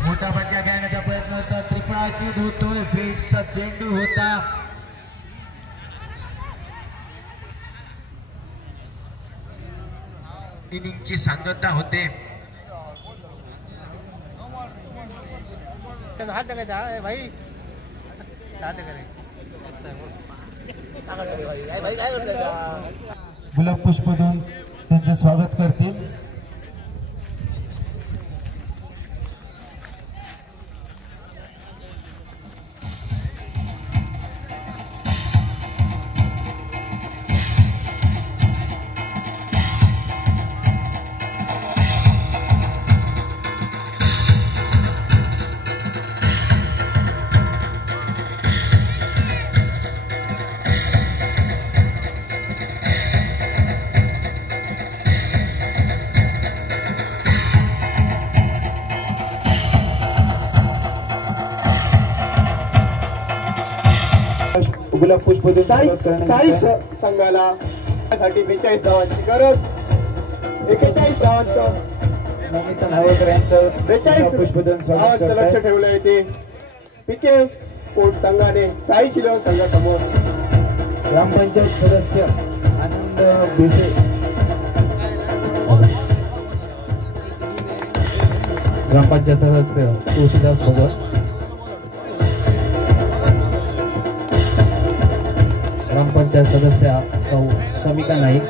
मोठा फटका घेण्याचा प्रयत्न होता. त्रिफळाचीत होतोय. फेटचा चेंडू होता. इनिंगची सांगता होते. गुलाब पुष्प देऊन त्यांचे स्वागत करतील. गुलाब पुष्प देऊन स्वागत करण्यासाठी संघाला साठी 42 धावांची गरज. 41 धावांचं नमिता नावकर यांचं 42 गुलाब पुष्प देऊन स्वागत धावांचं लक्ष करतात. ठेवलं येते. पीके स्पोर्ट्स संघाने साई शिलोन संघासमोर ग्रामपंचायत सदस्य आनंद भिसे, ग्रामपंचायत सदस्य तुळशीदास भगत, ग्रामपंचायत सदस्य समिका नाईक,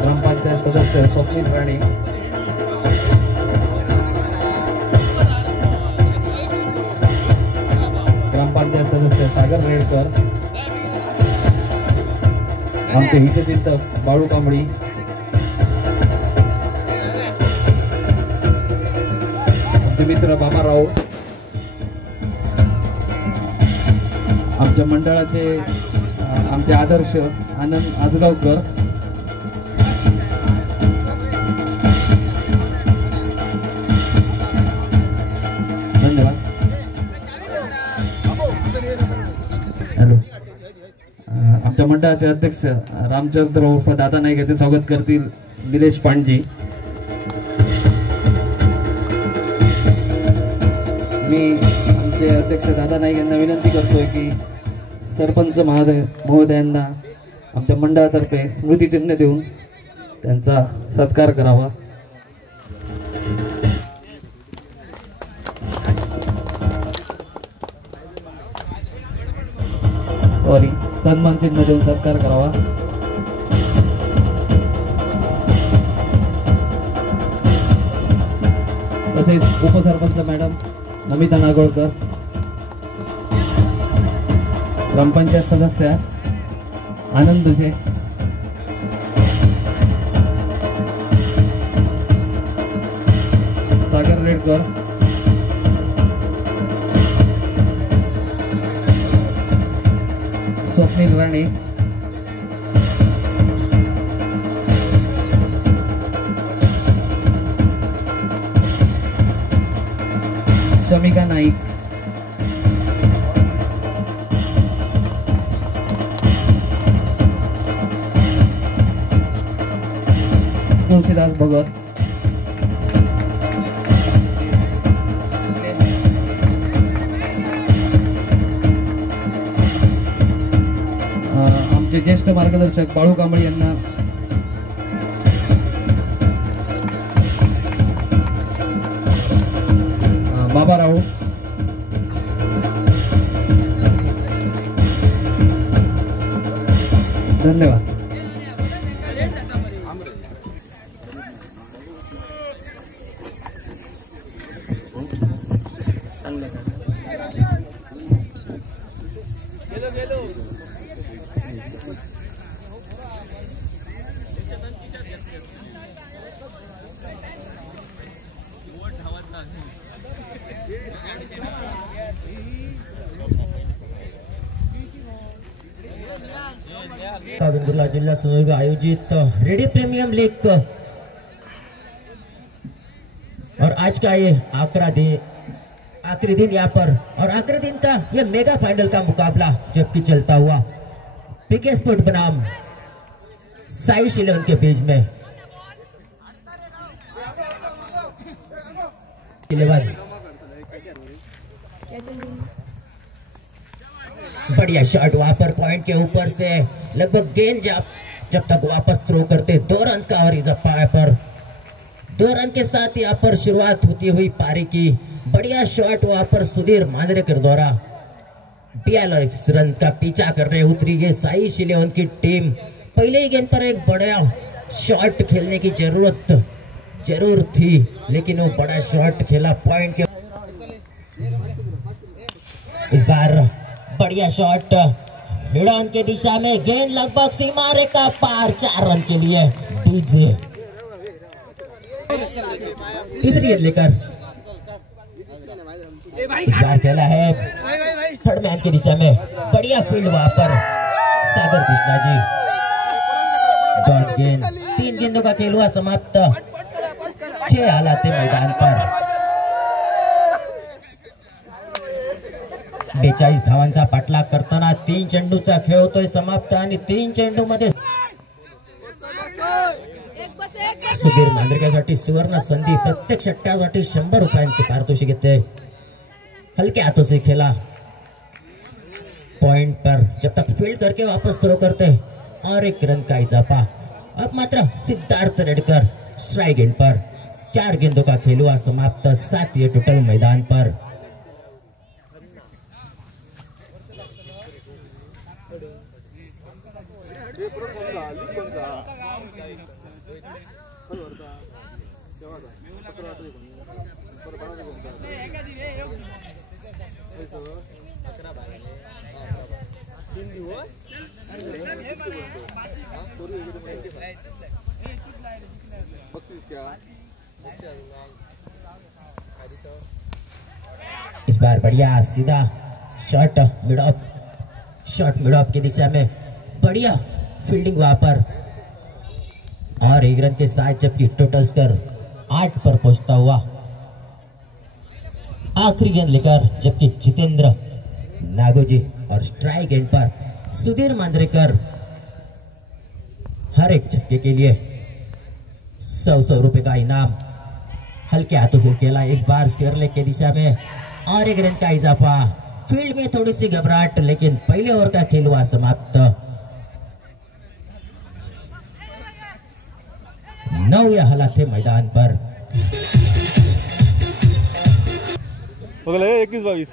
ग्रामपंचायत सदस्य स्वप्नील राणे, ग्रामपंचायत सदस्य सागर रेडकर, आमचे हितचिंतक बाळू कांबळी, आमचे मित्र बाबाराव, आमच्या मंडळाचे आमचे आदर्श आनंद आजगावकर, धन्यवाद. हॅलो, आमच्या मंडळाचे अध्यक्ष रामचंद्र उर्फ दादा नाईक यांचे स्वागत करतील निलेश पांडजी. मी आमचे अध्यक्ष दादा नाईक यांना विनंती करतोय की सरपंच महोदयांना आमच्या मंडळातर्फे स्मृतिचिन्ह देऊन त्यांचा सत्कार करावा. सॉरी, सन्मान चिन्ह देऊन सत्कार करावा. तसेच उपसरपंच मॅडम नमिता नागोळकर, ग्रामपंचायत सदस्य आनंद दुजे, सागर रेडकर, स्वप्नील राणे, शमिका नाईक, तुळशीदास भगत, आमचे ज्येष्ठ मार्गदर्शक बाळू कांबळी यांना बाबाराव, धन्यवाद. वेंगुर्ला जिला सहयोग आयोजित रेडी प्रीमियम लीग और आज का ये आखिरी दिन यहाँ पर और आखिरी दिन का ये मेगा फाइनल का मुकाबला जबकि चलता हुआ पीके स्पोर्ट बनाम साई शिलोन के बीच में बढ़िया शॉट वहां पर पॉइंट के ऊपर से लगभग गेंद जब तक वापस थ्रो करते 2 रन का और इस पर 2 रन के साथ यहाँ पर शुरुआत होती हुई पारी की बढ़िया शॉट वहां पर सुधीर मांजरेकर द्वारा 42 रन का पीछा करने उतरी है साई शिलेवन की टीम। पहले ही गेंद पर एक बड़ा शॉट खेलने की जरूर थी, लेकिन वो बड़ा शॉट खेला पॉइंट के। इस बार बढ़िया शॉट हिडन के दिशा में, गेंद लगभग सीमा रेखा पार, 4 रन के लिए डीजे। तीसरी गेंद लेकर इस बार खेला है थर्ड मैन की दिशा में, बढ़िया फील्ड वहां पर सागर कृष्णा जी। डॉट गेंद, 3 गेंदों का खेल हुआ समाप्त, 6 हालात मैदान पर। 42 धावांचा पाठलाग करताना 3 चेंडूचा खेळ होतोय समाप्त आणि 3 चेंडू मध्ये सुधीर मांजरेकरसाठी सुवर्ण संधी, प्रत्येक षटकासाठी 100 रुपयांचे पारितोषिक येते। हल्के हाथों से खेला पॉइंट पर, जब तक फील्ड करके वापस थ्रो करते और 1 रन का इजाफा। अब मात्र सिद्धार्थ रेडकर स्ट्राइक एंड पर, 4 गेंदों का खेल हुआ समाप्त, 7 ये टोटल मैदान पर। इस बार बढ़िया सीधा शॉट मिड ऑफ की दिशा में, बढ़िया फील्डिंग वहां पर और 1 रन के साथ, जबकि टोटल स्कोर 8 पर पहुंचता हुआ। आखिरी गेंद लेकर जबकि जितेंद्र नागोजी और स्ट्राइक एंड पर सुधीर मांजरेकर, हर एक छक्के के लिए 100 रुपए का इनाम। हल्के हाथों से खेला इस बार स्क्वायर लेग की दिशा में और 1 रन का इजाफा। फील्ड में थोड़ी सी घबराहट, लेकिन पहले ओवर का खेल हुआ समाप्त। 9 या हालात है मैदान पर। 21-22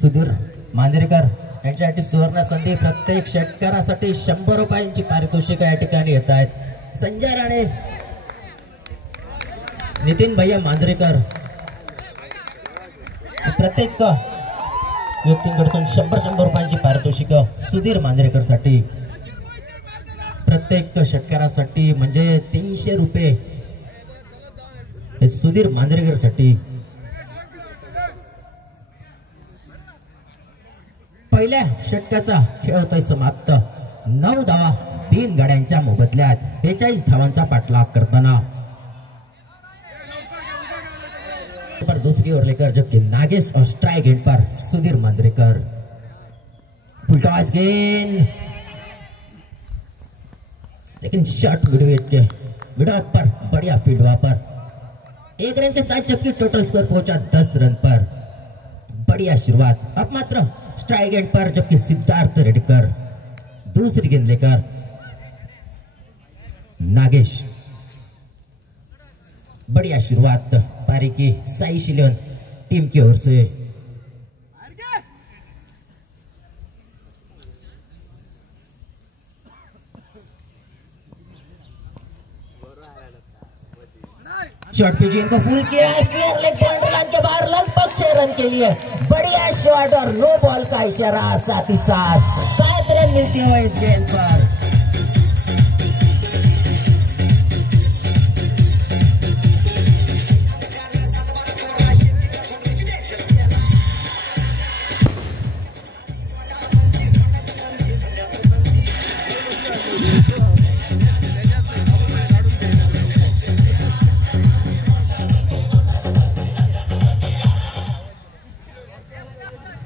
सुधीर मांजरेकर यांच्यासाठी सुवर्ण संधी, प्रत्येक षटकारासाठी 100 रुपयांची पारितोषिक या ठिकाणी येत आहेत। संजय राणे, नितीन भैया मांजरेकर, प्रत्येक व्यक्तींकडून 100 रुपयांची पारितोषिक सुधीर मांजरेकर साठी, प्रत्येक षटकारासाठी म्हणजे 300 रुपये हे सुधीर मांजरेकर साठी। पहिल्या षटकाचा खेळ होतोय समाप्त, 9 धावा बिनगाड्यांच्या मोबदल्यात, 42 धावांचा पाठलाग करताना। पर दूसरी ओर लेकर जबकि नागेश और स्ट्राइक एंड पर सुधीर मांजरेकर। फुल टॉस गेंद, लेकिन शॉट मिड ऑफ पर बढ़िया फील्ड वहां पर, 1 रन के साथ, जबकि टोटल स्कोर पहुंचा 10 रन पर। बढ़िया शुरुआत, अब मात्र स्ट्राइक एंड पर, जबकि सिद्धार्थ रेडकर दूसरी गेंद लेकर नागेश। बढ़िया शुरुआत पारी की साई शिलेवन टीम की ओर से। शॉट पे जिनको फुल किया, स्क्वायर लेग पॉइंट लाइन के बाहर, लगभग 6 रन के लिए बढ़िया शॉट और नो बॉल का इशारा, साथ ही साथ 7 रन मिलते हुए इस गेंद पर।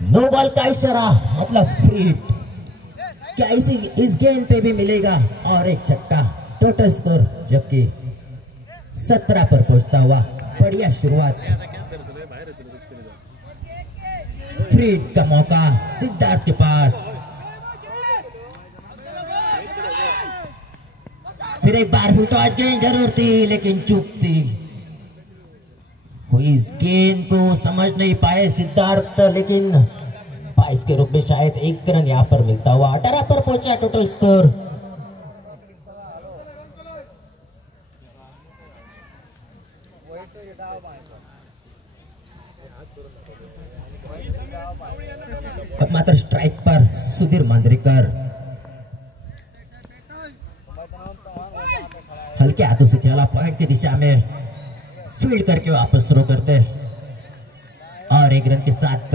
नो बॉल का इशारा, मतलब फ्री हिट। क्या इस गेंद पे भी मिलेगा और 1 छक्का, टोटल स्कोर जबकि 17 पर पहुंचता हुआ। बढ़िया शुरुआत, फ्री हिट का मौका सिद्धार्थ के पास। फिर एक बार फुल टॉस गेंद जरूर थी, लेकिन चूक थी। इस गेंद को समझ नहीं पाए सिद्धार्थ, लेकिन 22 के रूप में शायद 1 रन यहाँ पर मिलता हुआ 18 पर पहुंचा टोटल स्कोर। अब मात्र स्ट्राइक पर सुधीर मांजरेकर हल्के हाथों से खेला, पॉइंट की दिशा में फील्ड करके वापस थ्रो करते और 1 रन के साथ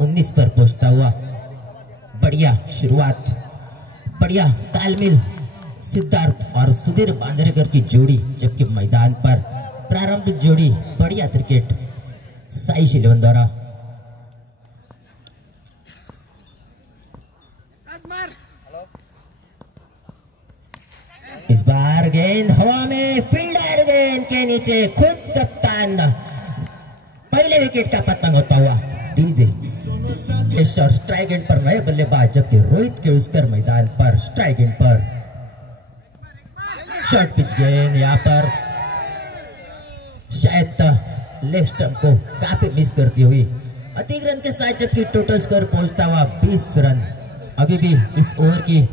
19 पर पहुंचता हुआ। बढ़िया शुरुआत, बढ़िया तालमेल सिद्धार्थ और सुधीर मांजरेकर की जोड़ी, जबकि मैदान पर प्रारंभिक जोड़ी बढ़िया क्रिकेट साई शिलवन द्वारा। इस बार गेंद हवा में, फील्डर गेंद के नीचे, खुद कप्तान पहले विकेट का पतंग होता हुआ डीजे और स्ट्राइक एंड पर नए बल्लेबाज, जबकि रोहित केळुस्कर मैदान पर स्ट्राइक एंड पर। शॉर्ट पिच गेंद यहाँ पर शायद लेग स्टंप को काफी मिस करती हुई 3 रन के साथ, जबकि टोटल स्कोर पहुंचता हुआ 20 रन। अभी भी इस ओवर की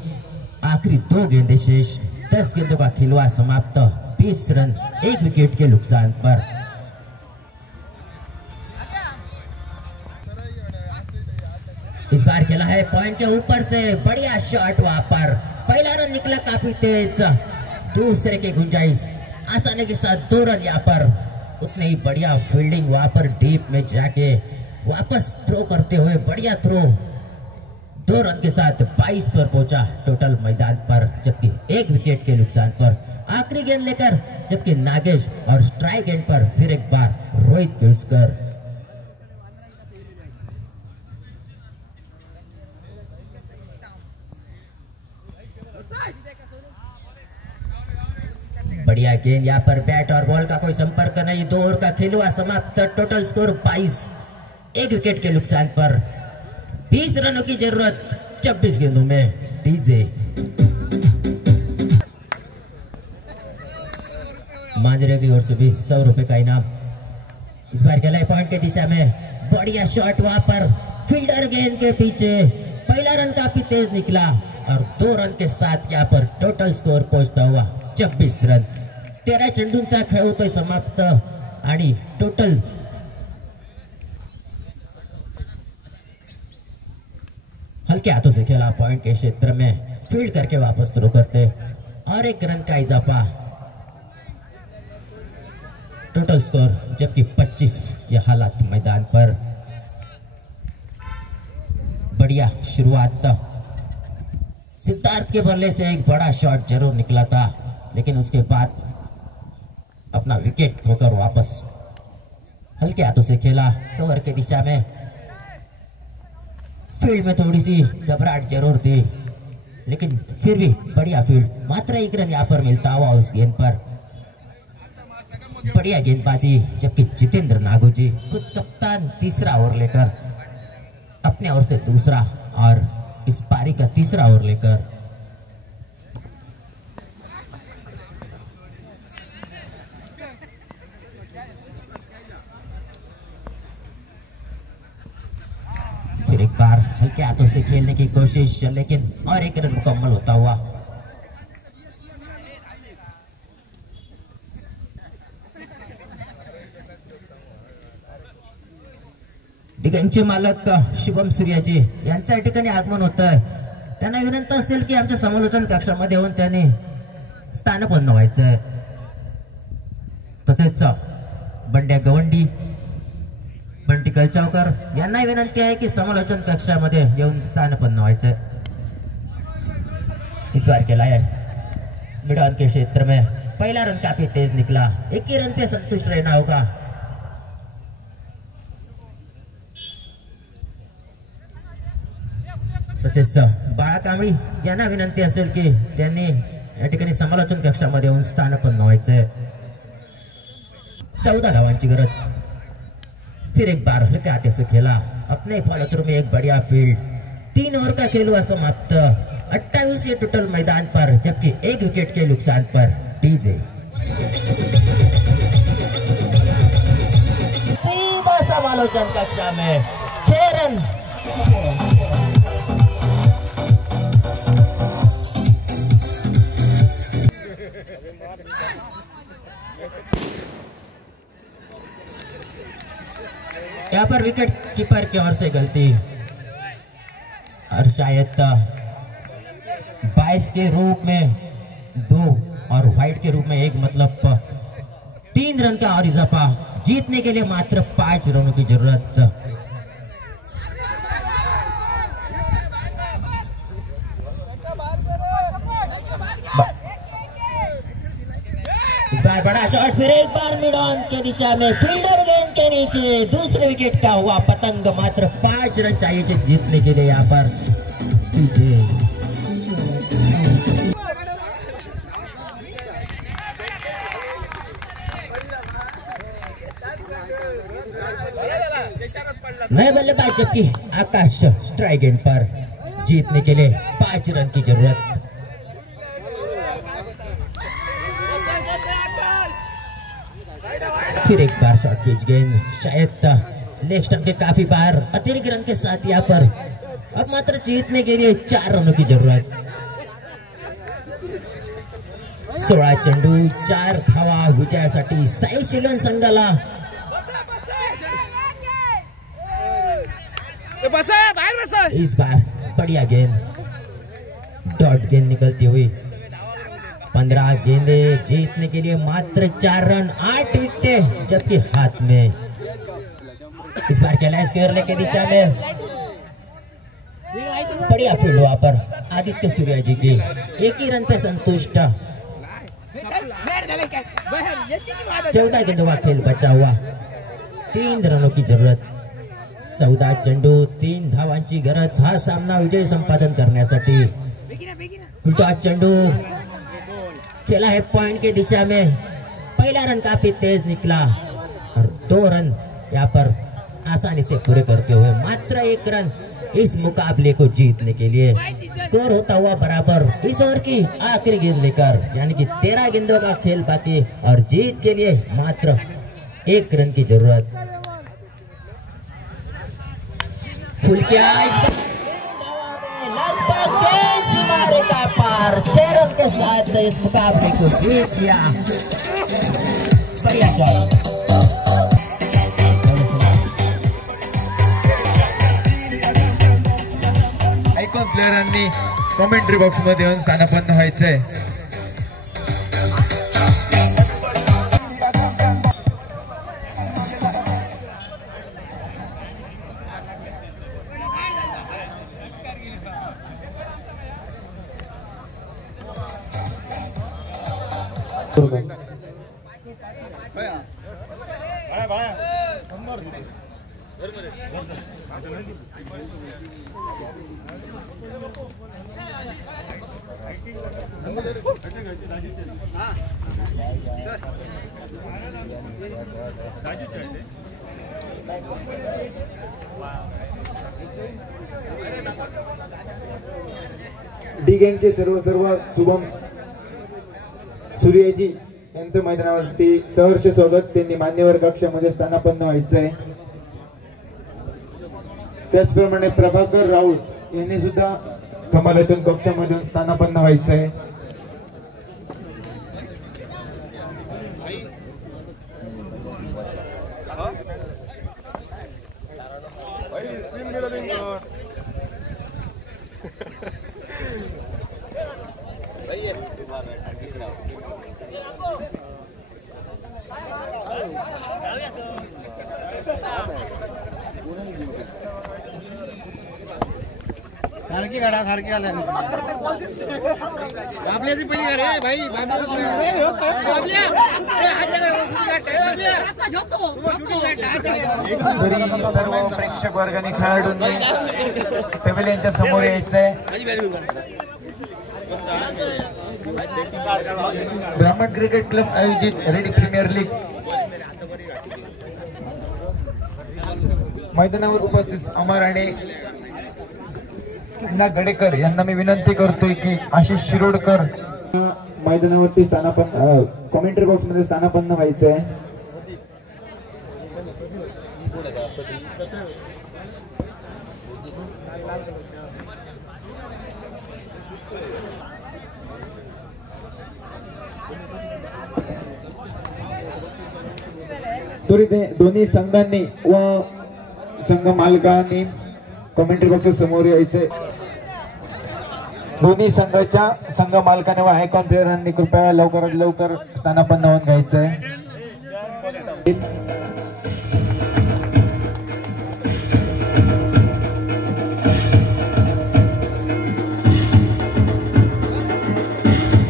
आखिरी 2 गेंदें शेष, 10 गेंदों का खिलवा समाप्त, 20 रन 1 विकेट के नुकसान पर। इस बार खेला है पॉइंट के ऊपर से, बढ़िया शॉट वहां पर, पहला रन निकला काफी तेज, दूसरे की गुंजाइश आसानी के साथ 2 रन यहाँ पर। उतने ही बढ़िया फील्डिंग वहां पर डीप में जाके वापस थ्रो करते हुए बढ़िया थ्रो, 2 रन के साथ 22 पर पहुंचा टोटल मैदान पर, जबकि 1 विकेट के नुकसान पर। आखिरी गेंद लेकर जबकि नागेश और स्ट्राइक एंड पर फिर एक बार रोहित केळुस्कर। बढ़िया गेंद यहाँ पर, बैट और बॉल का कोई संपर्क नहीं, 2 ओवर का खेल हुआ समाप्त, टोटल स्कोर 22, 1 विकेट के नुकसान पर। 20 रनों की जरूरत 26 गेंदों में। डीजे मांजरे की ओर से भी 100 रुपए का इनाम। इस बार खेला पॉइंट की दिशा में, बढ़िया शॉट वहां पर, फील्डर गेंद के पीछे, पहला रन काफी तेज निकला और 2 रन के साथ यहाँ पर टोटल स्कोर पहुंचता हुआ 26 रन। 13 चेंडूंचा खेळ होतोय समाप्त आणि टोटल हल्के हाथों से खेला, पॉइंट के क्षेत्र में फील्ड करके वापस थ्रो करते और 1 रन का इजाफा, टोटल स्कोर जबकि 25। यह हालात मैदान पर बढ़िया शुरुआत, सिद्धार्थ के बल्ले से एक बड़ा शॉट जरूर निकला था, लेकिन उसके बाद अपना विकेट खोकर वापस हल्के हाथों से खेला, कवर की दिशा में। फील्ड में थोड़ी सी घबराहट जरूर थी, लेकिन फिर भी बढ़िया फील्ड, मात्र 1 रन यहाँ पर मिलता हुआ उस गेंद पर। बढ़िया गेंदबाजी, जबकि जितेंद्र नागोजी खुद कप्तान तीसरा ओवर लेकर, अपने ओर से दूसरा और इस पारी का तीसरा ओवर लेकर फिर एक बार हल्के हाथों से खेलने की कोशिश, लेकिन और 1 रन मुकम्मल होता हुआ। ठिकाणचे मालक शुभम सूर्याजी यांच्या ठिकाणी आगमन होत आहे, त्यांना विनंती असेल की आमच्या समालोचन कक्षामध्ये येऊन त्यांनी स्थानपन्न व्हायचंय। तसेच बंड्या गवंडी, बंटी कलचावकर यांना विनंती आहे की समालोचन कक्षामध्ये येऊन स्थानपन्न व्हायचंय। इस बार खेला है मिडऑन के क्षेत्र में, पहला रन काफी तेज निकला, 1 ही रन पे संतुष्ट रहना होगा। तसेच बाळा कांबळी यांना विनंती असेल की त्यांनी या ठिकाणी समालोचन कक्षामध्ये येऊन स्थानपन्न व्हायचंय। 14 धावांची गरज। फिर एक बार हल्के हाथों से खेला, अपने फॉलो थ्रू में एक बढ़िया फील्ड, 3 ओवर का खेल हुआ समाप्त, 28 ये टोटल मैदान पर, जबकि 1 विकेट के नुकसान पर। डीजे सीधा समालोचन कक्षा में 6 रन पर विकेट कीपर की ओर से गलती और शायद 22 के रूप में 2 और व्हाइट के रूप में 1 मतलब 3 रन का और इजाफा। जीतने के लिए मात्र 5 रनों की जरूरत। इस बार बड़ा शॉट, फिर एक बार मिड ऑन के दिशा में फील्डर गेंद के नीचे। दूसरे विकेट का हुआ पतंग। मात्र 5 रन चाहिए जीतने के लिए यहाँ पर। नए बल्लेबाज जबकि आकाश स्ट्राइक एंड पर। जीतने के लिए 5 रन की जरूरत। फिर एक बार शॉर्ट पिच गेंद, शायद लेग स्टंप के काफी बार अतिरिक्त रन के साथ यहाँ पर अब मात्र जीतने के लिए 4 रनों की जरूरत। 16 चेंडू 4 धावा विजयासाठी साई शिलोन संघाला। इस बार बढ़िया गेंद, डॉट गेंद निकलती हुई। 15 गेंदे जीतने के लिए मात्र 4 रन, 8 विकेट जबकि हाथ में। इस बार कैलाश केरले की दिशा में बढ़िया फील्ड वहां पर आदित्य सूर्या जी की। 1 ही रन पे संतुष्ट। 14 गेंदों का खेल बचा हुआ, 3 रनों की जरूरत। 14 चेंडू 3 धावांची गरज हा सामना विजय संपादन करण्यासाठी। उलटा चेंडू खेला है पॉइंट की दिशा में। पहला रन काफी तेज निकला और 2 रन यहाँ पर आसानी से पूरे करते हुए मात्र 1 रन इस मुकाबले को जीतने के लिए। स्कोर होता हुआ बराबर इस ओवर की आखिरी गेंद लेकर, यानी कि 13 गेंदों का खेल बाकी और जीत के लिए मात्र 1 रन की जरूरत। फुल किया का पार, 6 रन के साथ इस मुकाबले को जीत लिया। बढ़िया शॉट। आयकॉन प्लेयरांनी कमेंट्री बॉक्स मध्ये येऊन स्थानापन्न व्हायचंय। डी गँगचे सर्व शुभम सूर्याजी यांचं मैदानावरती सहर्ष स्वागत। त्यांनी मान्यवर कक्षामध्ये स्थानापन्न व्हायचंय। त्याचप्रमाणे प्रभाकर राऊत यांनी सुद्धा समालोचन कक्षामधून स्थानापन्न व्हायचंय। सारखी गाडा सारखी आल्या आपल्याची पहिली अरे भाई सर्व प्रेक्षक वर्गाने खेळाडूंनी पॅव्हिलियनच्या समोर यायचंय। ब्राह्मण क्रिकेट क्लब आयोजित रेडी प्रीमियर लीग मैदानावर उपस्थित अमर आणि गडेकर यांना मी विनंती करतोय की आशिष शिरोडकर मैदानावरती स्थानापन्न कमेंट्री बॉक्स मध्ये स्थानापन्न व्हायचंय। दोन्ही संघांनी व संघ मालकांनी कमेंट्री बॉक्स समोर यायचंय. दोन्ही संघ मालकाने व आयकॉन प्लेयरांनी कृपया लवकरात लवकर स्थानापन्न होऊन घ्यायचंय.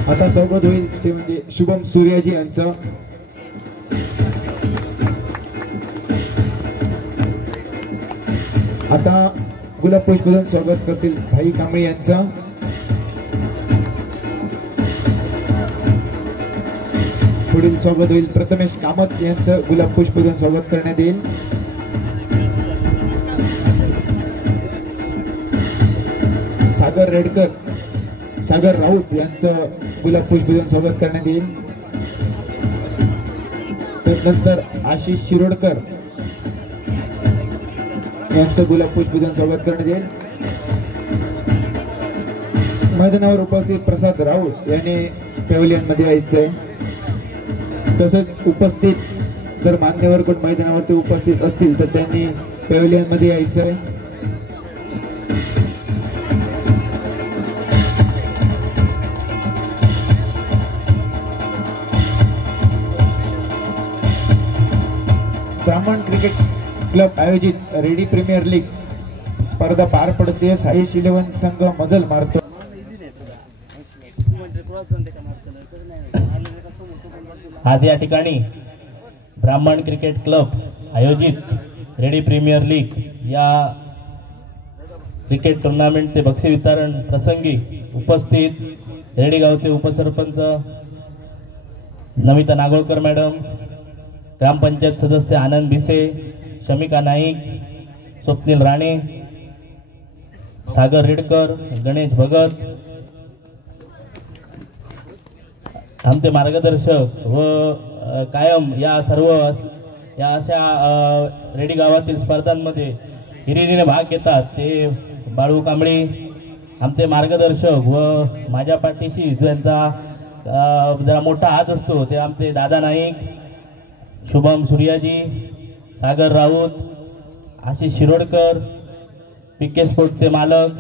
आता स्वागत होईल ते म्हणजे शुभम सूर्याजी यांचं. आता गुलाब पुष्पदन स्वागत करतील भाई कांबळे यांचं. पुढील स्वागत होईल प्रथमेश कामत यांचं गुलाब पुष्पदन स्वागत करण्यात येईल. सागर राऊत यांचं गुलाब पुष्पदन स्वागत करण्यात येईल. नंतर आशिष शिरोडकर यांचं गुलाब पुष्पदन स्वागत करण्यात येईल. मैदानावर उपस्थित प्रसाद राऊत यांनी पॅव्हलियन मध्ये यायचंय. तसंच उपस्थित जर मान्यवर कोण मैदानावरती उपस्थित असतील तर त्यांनी पॅव्हलियन मध्ये यायचंय. ब्राह्मण क्रिकेट क्लब आयोजित रेडी प्रीमियर लीग स्पर्धा पार पडते. साईश 11 संघ मजल मारतो. आज या ठिकाणी ब्राह्मण क्रिकेट क्लब आयोजित रेडी प्रीमियर लीग या क्रिकेट टुर्नामेंटचे बक्षीस वितरण प्रसंगी उपस्थित रेडी गावचे उपसरपंच नमिता नागोळकर मॅडम, ग्रामपंचायत सदस्य आनंद भिसे, शमिका नाईक, स्वप्नील राणे, सागर रेडकर, गणेश भगत, आमचे मार्गदर्शक व कायम या अशा रेडी गावातील स्पर्धांमध्ये हिरिरीने भाग घेतात ते बाळू कांबळे, आमचे मार्गदर्शक व माझ्या पाठीशी ज्यांचा जरा मोठा हात असतो ते आमचे दादा नाईक, शुभम सूर्याजी, सागर राऊत, आशिष शिरोडकर, पीके स्पोर्टचे मालक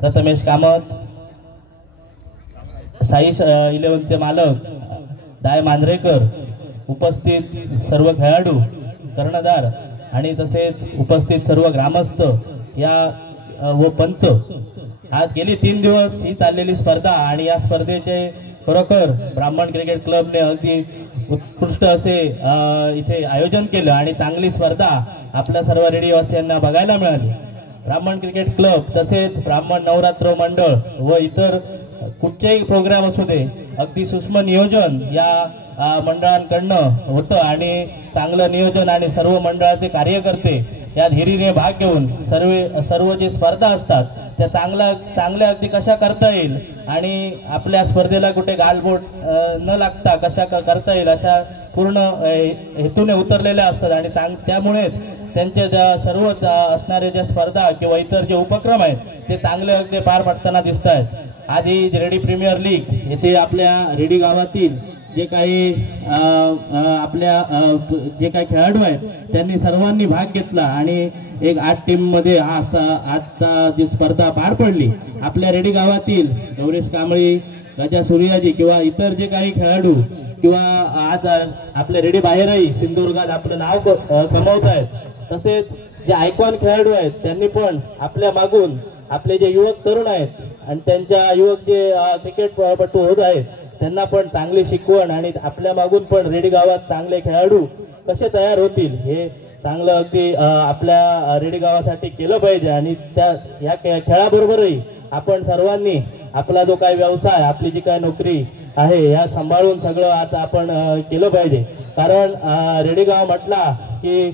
प्रथमेश कामत, साईश 11चे मालक दाय मांजरेकर, उपस्थित सर्व खेळाडू, कर्णधार आणि तसेच उपस्थित सर्व ग्रामस्थ या व पंच. आज गेली 3 दिवस ही चाललेली स्पर्धा आणि या स्पर्धेचे खरोखर ब्राह्मण क्रिकेट क्लबने अगदी उत्कृष्ट असे इथे आयोजन केलं आणि चांगली स्पर्धा आपल्या सर्व रेडिओवासियांना बघायला मिळाली. ब्राह्मण क्रिकेट क्लब तसेच ब्राह्मण नवरात्र मंडळ व इतर कुठचेही प्रोग्राम असू दे अगदी सूक्ष्म नियोजन या मंडळांकडनं होतं आणि चांगलं नियोजन आणि सर्व मंडळाचे कार्यकर्ते यात हिरीने भाग घेऊन सर्व जे स्पर्धा असतात त्या चांगल्या अगदी कशा करता येईल आणि आपल्या स्पर्धेला कुठे गालबोट न लागता कशा करता येईल अशा पूर्ण हेतूने उतरलेल्या असतात आणि त्यामुळेच त्यांच्या ज्या सर्वच असणारे ज्या स्पर्धा किंवा इतर जे उपक्रम आहेत ते चांगले अगदी पार पडताना दिसत आहेत. आज ही रेडी प्रीमियर लीग येथे आपल्या रेडी गावातील जे काही जे काही खेळाडू आहेत त्यांनी सर्वांनी भाग घेतला आणि एक 8 टीम मध्ये आजचा जी स्पर्धा पार पडली. आपल्या रेडी गावातील गौरेश कांबळे, राजा सूर्याजी किंवा इतर जे काही खेळाडू किंवा आज आपल्या रेडी बाहेरही सिंधुदुर्गात आपलं नाव कमवत आहेत. तसेच जे आयकॉन खेळाडू आहेत त्यांनी पण आपल्या मागून आपले जे युवक तरुण आहेत आणि त्यांच्या युवक जे क्रिकेटपटू होत आहेत त्यांना पण चांगली शिकवण आणि आपल्या मागून पण रेडी गावात चांगले खेळाडू कसे तयार होतील हे चांगलं अगदी आपल्या रेडी गावासाठी केलं पाहिजे आणि या खेळाबरोबरही आपण सर्वांनी आपला जो काही व्यवसाय आपली जी काही नोकरी आहे या सांभाळून सगळं आता आपण केलं पाहिजे. कारण रेडी गाव म्हटला की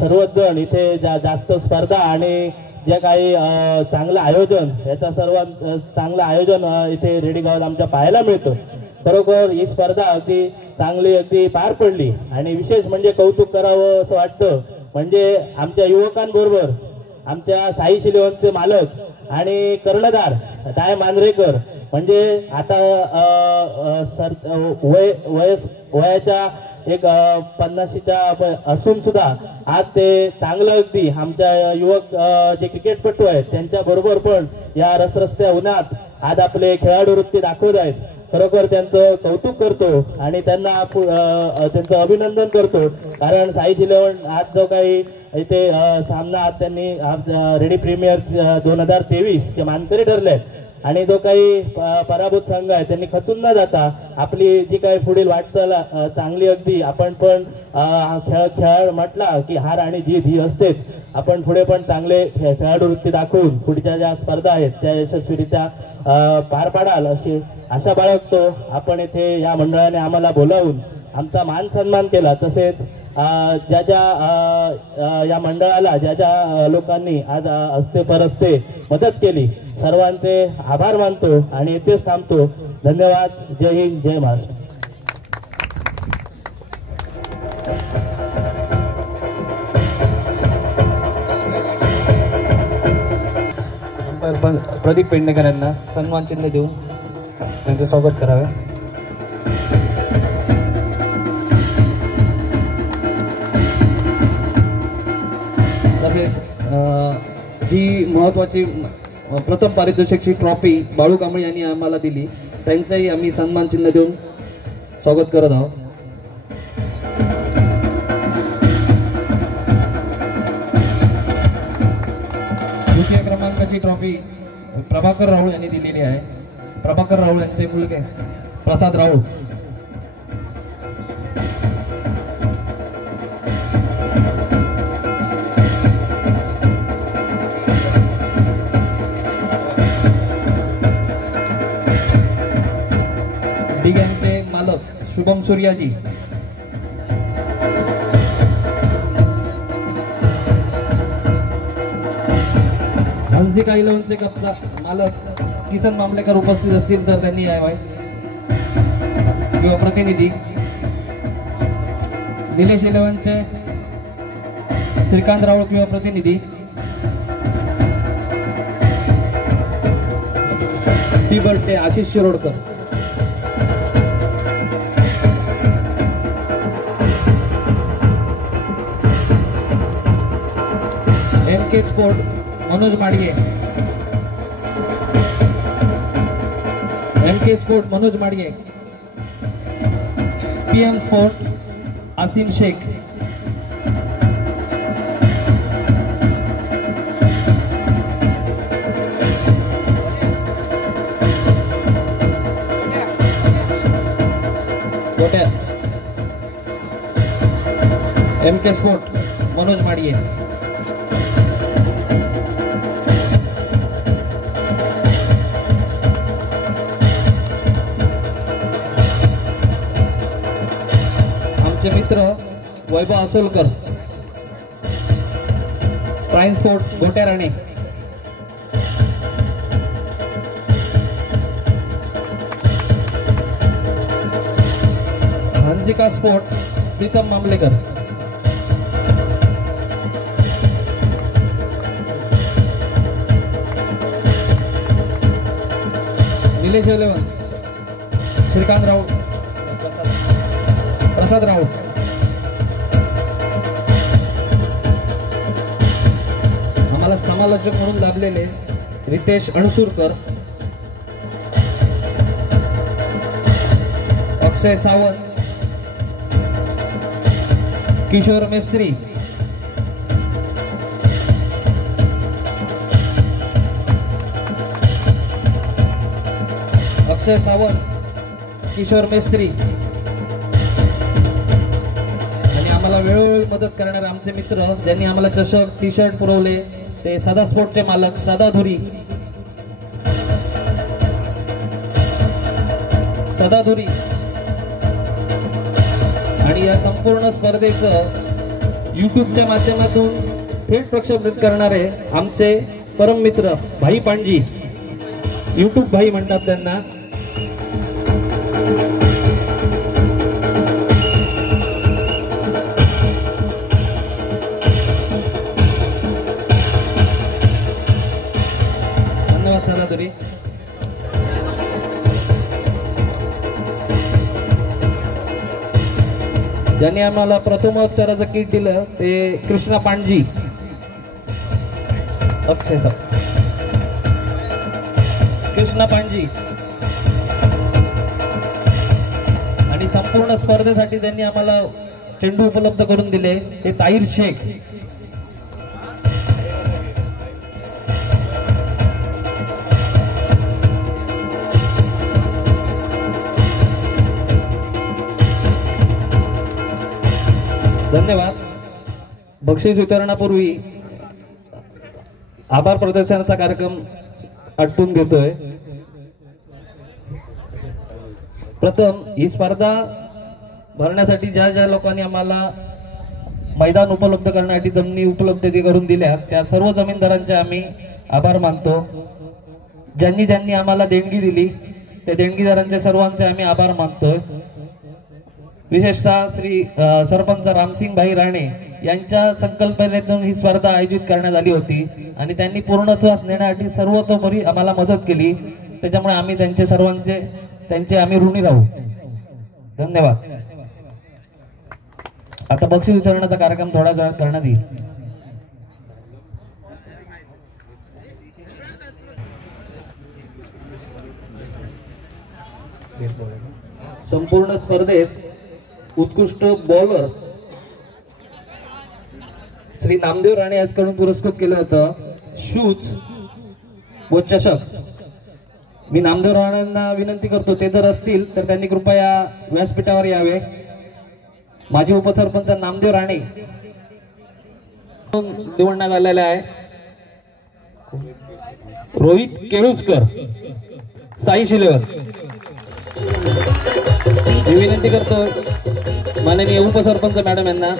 सर्वच जण इथे जास्त स्पर्धा आणि जे काही चांगलं आयोजन याचा सर्वात चांगलं आयोजन इथे रेडी गावात आमच्या पाहायला मिळतं. खरोखर ही स्पर्धा अगदी चांगली अगदी पार पडली आणि विशेष म्हणजे कौतुक करावं असं वाटतं म्हणजे आमच्या युवकांबरोबर आमच्या साईश 11चे मालक आणि कर्णधार दाय मांजरेकर म्हणजे आता वयाच्या एक 50च्या असून सुद्धा आज ते चांगलं अगदी आमच्या युवक जे क्रिकेटपटू आहेत त्यांच्या बरोबर पण या रसरस्त्या उन्हात आज आपले खेळाडू वृत्ती दाखवत आहेत. खरोखर त्यांचं कौतुक करतो आणि त्यांना त्यांचं अभिनंदन करतो. कारण साईज 11 आज जो काही इथे सामना आज त्यांनी रेडी प्रीमियर 2023 चे मानकरी ठरले आणि जो काही पराभूत संघ आहे त्यांनी खचून न जाता आपली जी काही पुढील वाटचाल चांगली अगदी आपण पण खेळ म्हटला की हार आणि जीत ही असतेच. आपण पुढे पण चांगले खेळाडू वृत्ती दाखवून पुढच्या ज्या स्पर्धा आहेत त्या यशस्वीरित्या पार पाडाल अशी आशा बाळगतो. आपण इथे या मंडळाने आम्हाला बोलावून आमचा मान सन्मान केला. तसेच ज्या ज्या या मंडळाला ज्या ज्या लोकांनी आज असते परस्ते मदत केली सर्वांचे आभार मानतो आणि इथेच थांबतो. धन्यवाद. जय हिंद, जय महाराष्ट्र. प्रदीप पेडणेकर यांना सन्मान चिन्ह देऊन त्यांचे स्वागत करावे. तसेच ही महत्वाची प्रथम पारितोषिकची ट्रॉफी बाळू कांबळे यांनी आम्हाला दिली, त्यांचंही आम्ही सन्मान चिन्ह देऊन स्वागत करत आहोत. द्वितीय क्रमांकाची ट्रॉफी प्रभाकर राऊळ यांनी दिलेली आहे. प्रभाकर राऊळ यांचे मुलगे प्रसाद राऊळ. डिगॅनचे मालक शुभम सूर्याजी. हंसिका 11चे कप्तान मालक किसन मामलेकर उपस्थित असतील तर त्यांनी यावे किंवा प्रतिनिधी. निलेश 11चे श्रीकांत राऊळ किंवा प्रतिनिधी. टीबर्डचे Ashish Shirodkar. MK sport Manoj Madge. MK sport Manoj Madge. PM sport Asim Shaikh. गोट्या MK स्पोर्ट मनोज माडगे. मित्र वैभव असोलकर. प्राईम स्पोर्ट गोट्या राणे. हंसिका स्पोर्ट प्रीतम मामलेकर. निलेश 11 श्रीकांत राऊळ प्रसाद राऊळ. आम्हाला समालोचक म्हणून लाभलेले रितेश अणसूरकर, अक्षय सावंत, किशोर मेस्त्री, अक्षय सावंत, किशोर मेस्त्री आणि आम्हाला वेळोवेळी मदत करणारे आमचे मित्र ज्यांनी आम्हाला चषक टी शर्ट पुरवले ते सदा स्पोर्टचे मालक सदाधुरी आणि या संपूर्ण स्पर्धेचं युट्यूबच्या माध्यमातून थेट प्रक्षेपित करणारे आमचे परम मित्र भाई पांजी, युट्यूब भाई म्हणतात त्यांना. धन्यवाद सदाधुरी. ज्यांनी आम्हाला प्रथमोपचाराचं किट दिलं ते कृष्णा पांडजी, अक्षय कृष्णा पांडजी, आणि संपूर्ण स्पर्धेसाठी त्यांनी आम्हाला चेंडू उपलब्ध करून दिले ते ताहिर शेख. धन्यवाद. बक्षीस वितरणापूर्वी आभार प्रदर्शनाचा कार्यक्रम आटपून घेतोय. प्रथम ही स्पर्धा भरण्यासाठी ज्या ज्या लोकांनी आम्हाला मैदान उपलब्ध करण्यासाठी जमिनी उपलब्ध करून दिल्या त्या सर्व जमीनदारांचे आम्ही आभार मानतो. ज्यांनी ज्यांनी आम्हाला देणगी दिली त्या देणगीदारांचे सर्वांचे आम्ही आभार मानतोय. विशेषतः श्री सरपंच रामसिंग भाई राणे यांच्या संकल्पनेतून ही स्पर्धा आयोजित करण्यात आली होती आणि त्यांनी पूर्णत्वास नेण्यासाठी सर्वतोपरी आम्हाला मदत केली. त्याच्यामुळे आम्ही त्यांचे आम्ही ऋणी राहू. धन्यवाद. आता बक्षीस वितरणाचा कार्यक्रम थोड्या वेळात करण्यात येईल. संपूर्ण स्पर्धेत उत्कृष्ट बॉलर श्री नामदेव राणे यांच्याकडून पुरस्कृत केलं होतं शूज व चषक. मी नामदेव राणेंना विनंती करतो ते जर असतील तर त्यांनी कृपया व्यासपीठावर यावे. माजी उपसरपंच नामदेव राणे निवडण्यात आलेला आहे. रोहित केळुसकर, साई शिलेवर. मी विनंती करतो माननीय उपसरपंच मॅडम यांना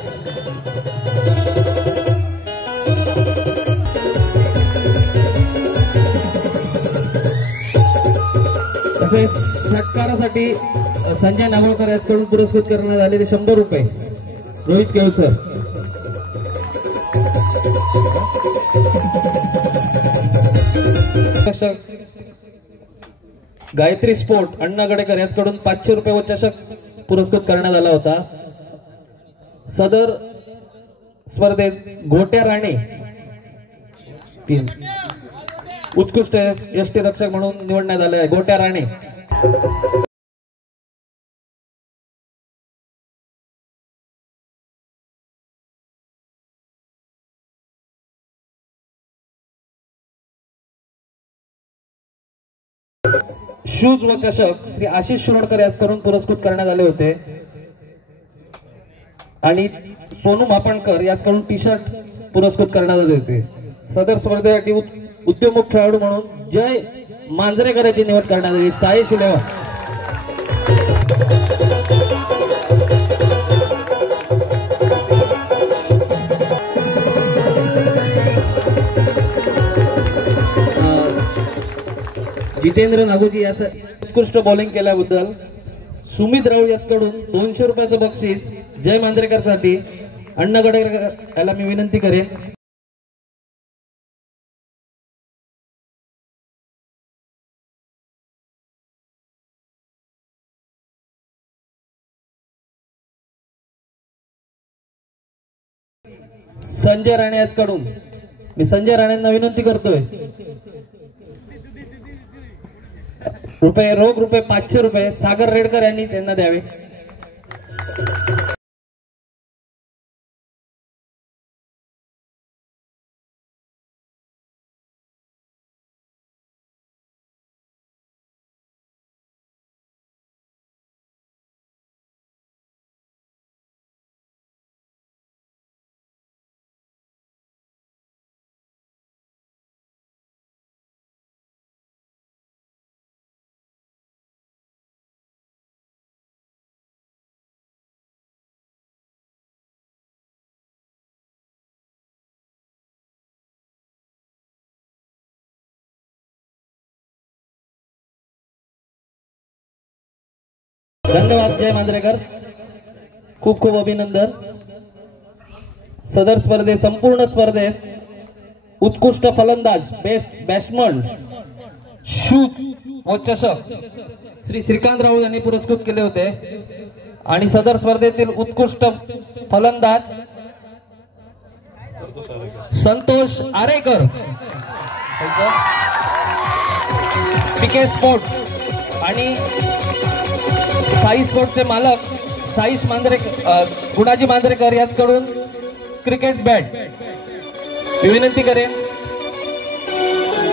षटकारासाठी संजय नागोळकर यांच्याकडून पुरस्कृत करण्यात आलेले 100 रुपये रोहित केळुसकर. गायत्री स्पोर्ट अण्णा गडेकर यांच्याकडून 500 रुपये व चषक पुरस्कृत करण्यात आला होता. सदर स्पर्धेत गोट्या राणे उत्कृष्ट यष्टीरक्षक म्हणून निवडण्यात आले आहे. गोट्या राणे. शूज व चषक श्री आशिष शिरोडकर यांच्याकडून पुरस्कृत करण्यात आले होते आणि सोनू मापणकर यांच्याकडून टी शर्ट पुरस्कृत करण्यात आले होते. सदर स्पर्धेसाठी उद्योन्मुख खेळाडू म्हणून जय मांजरेकर यांची निवड करण्यात आली. साई शिलेवा. जितेंद्र नागोजी याचं उत्कृष्ट बॉलिंग केल्याबद्दल सुमित राऊळ यांच्याकडून 200 रुपयाचं बक्षीस जय मांजरेकर साठी अण्णा गडेकर याला मी विनंती करेन. संजय राणे यांच्याकडून मी संजय राणेंना विनंती करतोय रोख रुपये 500 रुपये सागर रेडकर यांनी त्यांना द्यावे. धन्यवाद जय मांजरेकर. खूप खूप अभिनंदन. सदर स्पर्धेत संपूर्ण स्पर्धेत उत्कृष्ट फलंदाज बेस्ट बॅट्समन शूज व चषक श्री श्रीकांत राऊळ यांनी पुरस्कृत केले होते आणि सदर स्पर्धेतील उत्कृष्ट फलंदाज संतोष आरेकर, पीके स्पोर्ट आणि साई स्पोर्टचे मालक साईश मांजरेकर, गुणाजी मांजरेकर याचकडून क्रिकेट बॅट मी विनंती करेन.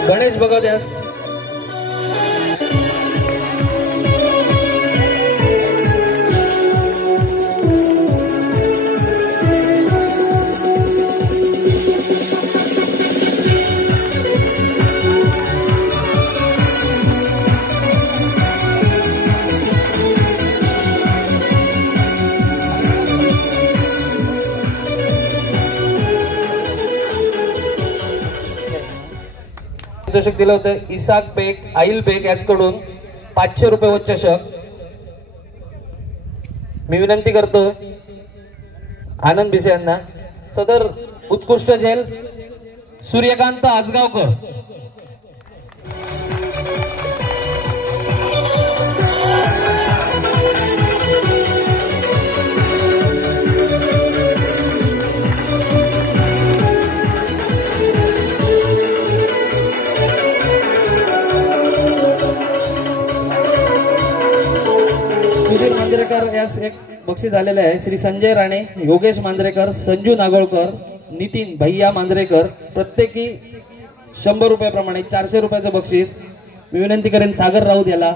गणेश बघा द्या. चषक दिलं होतं इसाक बेग, आईल बेग याचकडून 500 रुपये व चषक. मी विनंती करतो आनंद भिसे यांना. सदर उत्कृष्ट झेल सूर्यकांत आजगावकर. सुधीर मांजरेकर यास एक बक्षीस झालेले आहे. श्री संजय राणे, योगेश मांजरेकर, संजू नागोळकर, नितीन भैया मांजरेकर प्रत्येकी 100 रुपयाप्रमाणे 400 रुपयाचं बक्षीस. मी विनंती करेन सागर राऊत याला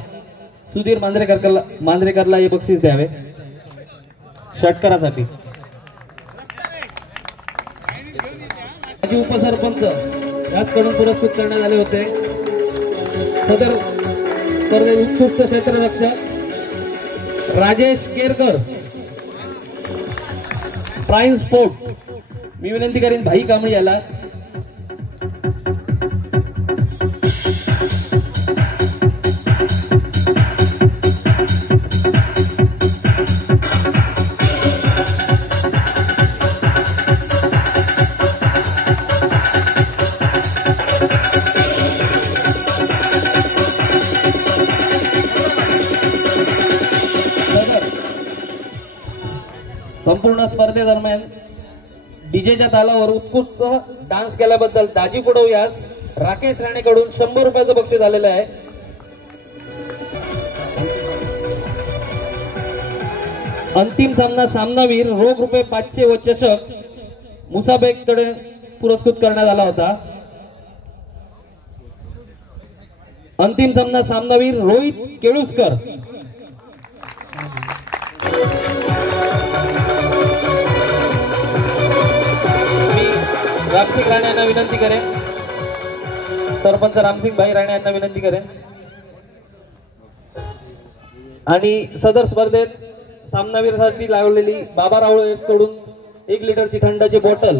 सुधीर मांजरेकरला हे बक्षीस द्यावे षटकारासाठी. माजी उपसरपंच याचकडून पुरस्कृत करण्यात आले होते. सदर स्पर्धेत उत्कृष्ट क्षेत्ररक्षक राजेश केरकर, प्राईम स्पोर्ट. मी विनंती करीन भाई कांबळी याला. संपूर्ण स्पर्धेदरम्यान डीजेच्या तालावर उत्कृष्ट डान्स केल्याबद्दल दाजी कुडव यास राकेश राणेकडून 100 रुपयाचं बक्षीस आलेलं आहे. अंतिम सामना सामनावीर रोख रुपये 500 व चषक मुसाबेग कडे पुरस्कृत करण्यात आला होता. अंतिम सामना सामनावीर रोहित केळुसकर. रामसिंग राणे यांना विनंती करेन, सरपंच रामसिंग भाई राणे यांना विनंती करेन. आणि सदर स्पर्धेत सामनावीरसाठी लावलेली बाबा रावळे कडून 1 लिटरची थंडाची बॉटल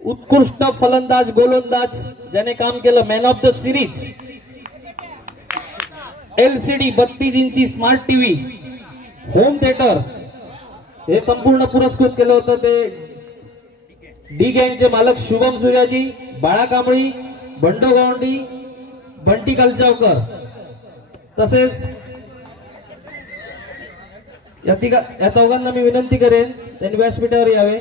उत्कृष्ट फलंदाज गोलंदाज ज्याने काम केलं man of the series LCD 32 इंची स्मार्ट टीव्ही होम थिएटर हे संपूर्ण पुरस्कृत केलं होतं ते डी गँगचे मालक शुभम सूर्याजी, बाळा कांबळी, बंडो गावंडी, बंटी कलचावकर. तसेच या चौघांना मी विनंती करेन त्यांनी व्यासपीठावर यावे.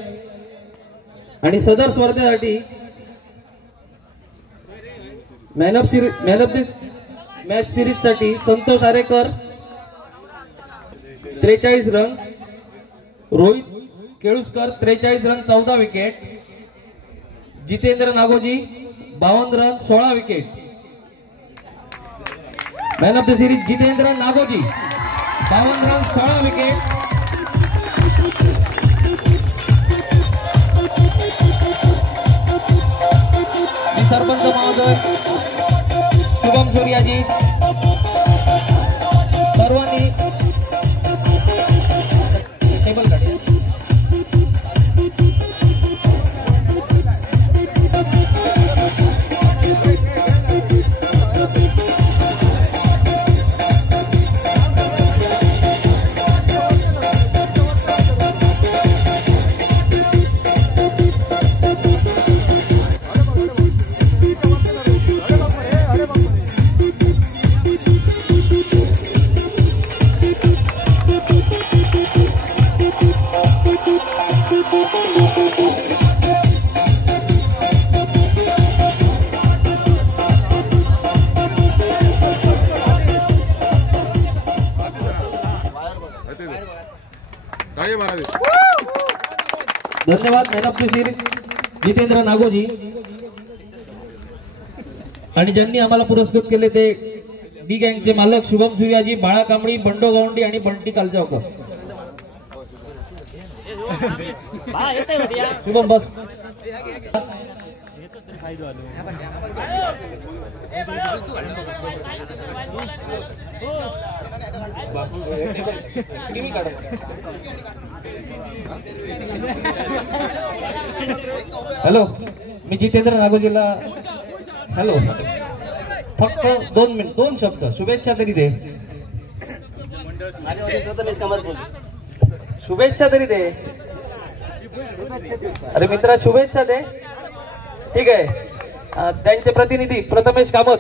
आणि सदर स्पर्धेसाठी man of the match series साठी Santosh Arekar 43 run, Rohit Keluskar 43 run 14 wicket, Jitendra Nagoji 52 run 16 wicket. Man of the series Jitendra Nagoji 52 run 16 wicket. Sarpanch महोदय शुभम सूर्याजी सर्वांनी टेबल काढा. धन्यवाद man of the series Jitendra Nagoji आणि ज्यांनी आम्हाला पुरस्कृत केले ते डी गँगचे मालक शुभम सूर्याजी, बाळा कांबळी, बंडो गवंडी आणि बंटी कालजावकर. शुभम बस. हॅलो, मी जितेंद्र नागोजीला हॅलो, फक्त 2 मिनिट 2 शब्द शुभेच्छा तरी दे. शुभेच्छा तरी दे. अरे मित्रा शुभेच्छा दे. ठीक आहे. त्यांचे प्रतिनिधी प्रथमेश कामत.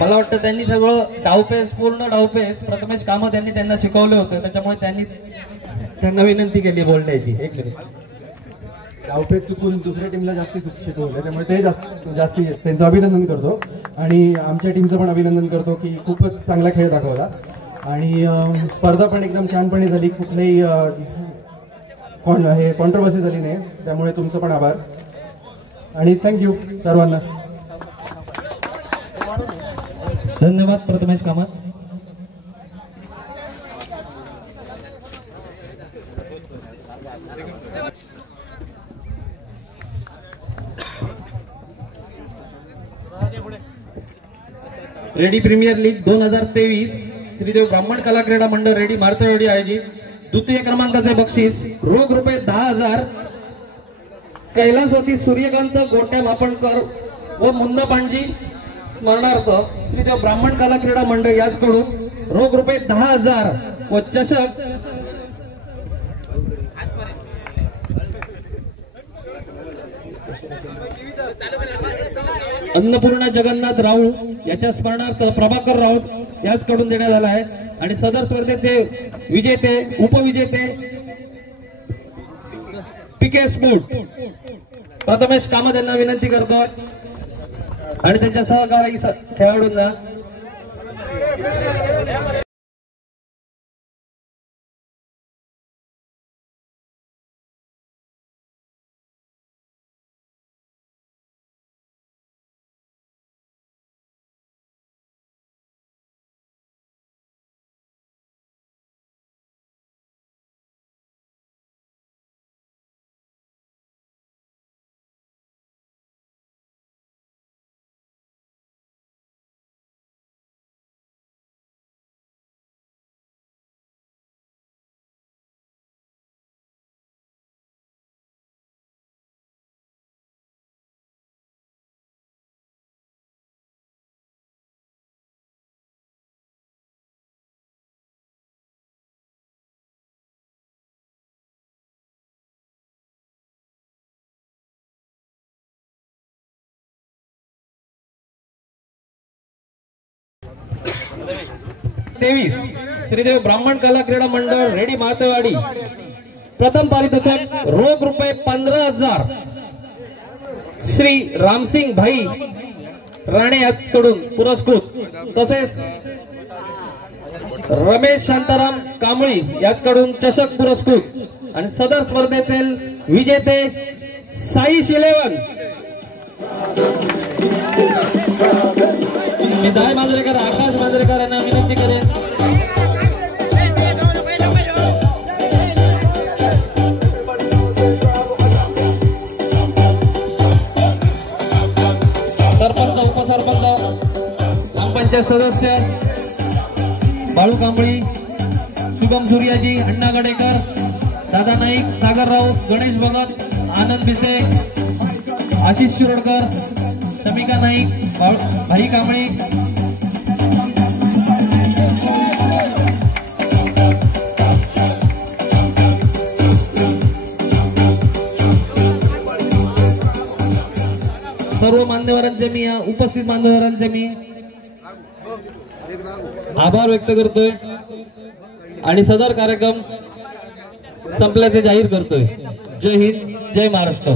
मला वाटतं त्यांनी सगळं डावपेच पूर्ण डावपेच प्रथमेश कामत यांनी त्यांना शिकवलं होतं, त्याच्यामुळे त्यांना विनंती केली बोलण्याची. एक मिनिट. डावपेच चुकून दुसऱ्या टीमला जास्ती शिकवलं, त्यामुळे ते जास्ती त्यांचं अभिनंदन करतो आणि आमच्या टीमचं पण अभिनंदन करतो की खूपच चांगला खेळ दाखवला आणि स्पर्धा पण एकदम छानपणे झाली. कुठल्याही कॉन्ट्रोवर्सी झाली नाही, त्यामुळे तुमचं पण आभार आणि थँक्यू सर्वांना. धन्यवाद Prathamesh Kamat. Ready premier league 2023 Shridev ब्राह्मण कला क्रीडा मंडळ रेडी मारतवाडी आयोजित द्वितीय क्रमांकाचे बक्षीस रोख रुपये 10,000 कैलासवती सूर्यकांत गोट्या मापणकर व मुन्ना पांडजी स्मरणार्थ श्रीदेव ब्राह्मण कला क्रीडा मंडळ याचकडून रोख रुपये 10,000 व चषक अन्नपूर्णा जगन्नाथ राऊळ याच्या स्मरणार्थ प्रभाकर राऊत याचकडून देण्यात आला आहे आणि सदर स्पर्धेचे विजेते उपविजेते पीके स्पोर्ट प्रथमेश कामत यांना विनंती करतो आणि त्यांच्या सहकारी खेळाडूंना तेवीस श्रीदेव ब्राह्मण कला क्रीडा मंडळ रेडी मातवाडी प्रथम पारितोषिक रोख रुपये 15,000 श्री रामसिंग भाई राणे याकडून पुरस्कृत तसेच रमेश शांताराम कांबळी याचकडून चषक पुरस्कृत आणि सदर स्पर्धेतील विजेते साई शिलेवन विदाय मांजरेकर आकाश मांजरेकर यांना विनंती करेन. सरपंच उपसरपंच ग्रामपंचायत सदस्य बाळू कांबळी शुभम सूर्याजी अण्णा गडेकर दादा नाईक सागर राऊत गणेश भगत आनंद भिसे आशिष शिरोडकर शमिका नाईक भाई कांबळी सर्व मान्यवरांचे मी उपस्थित मान्यवरांचे मी आभार व्यक्त करतोय. आणि सदर कार्यक्रम संपल्याचे जाहीर करतोय. जय हिंद, जय महाराष्ट्र.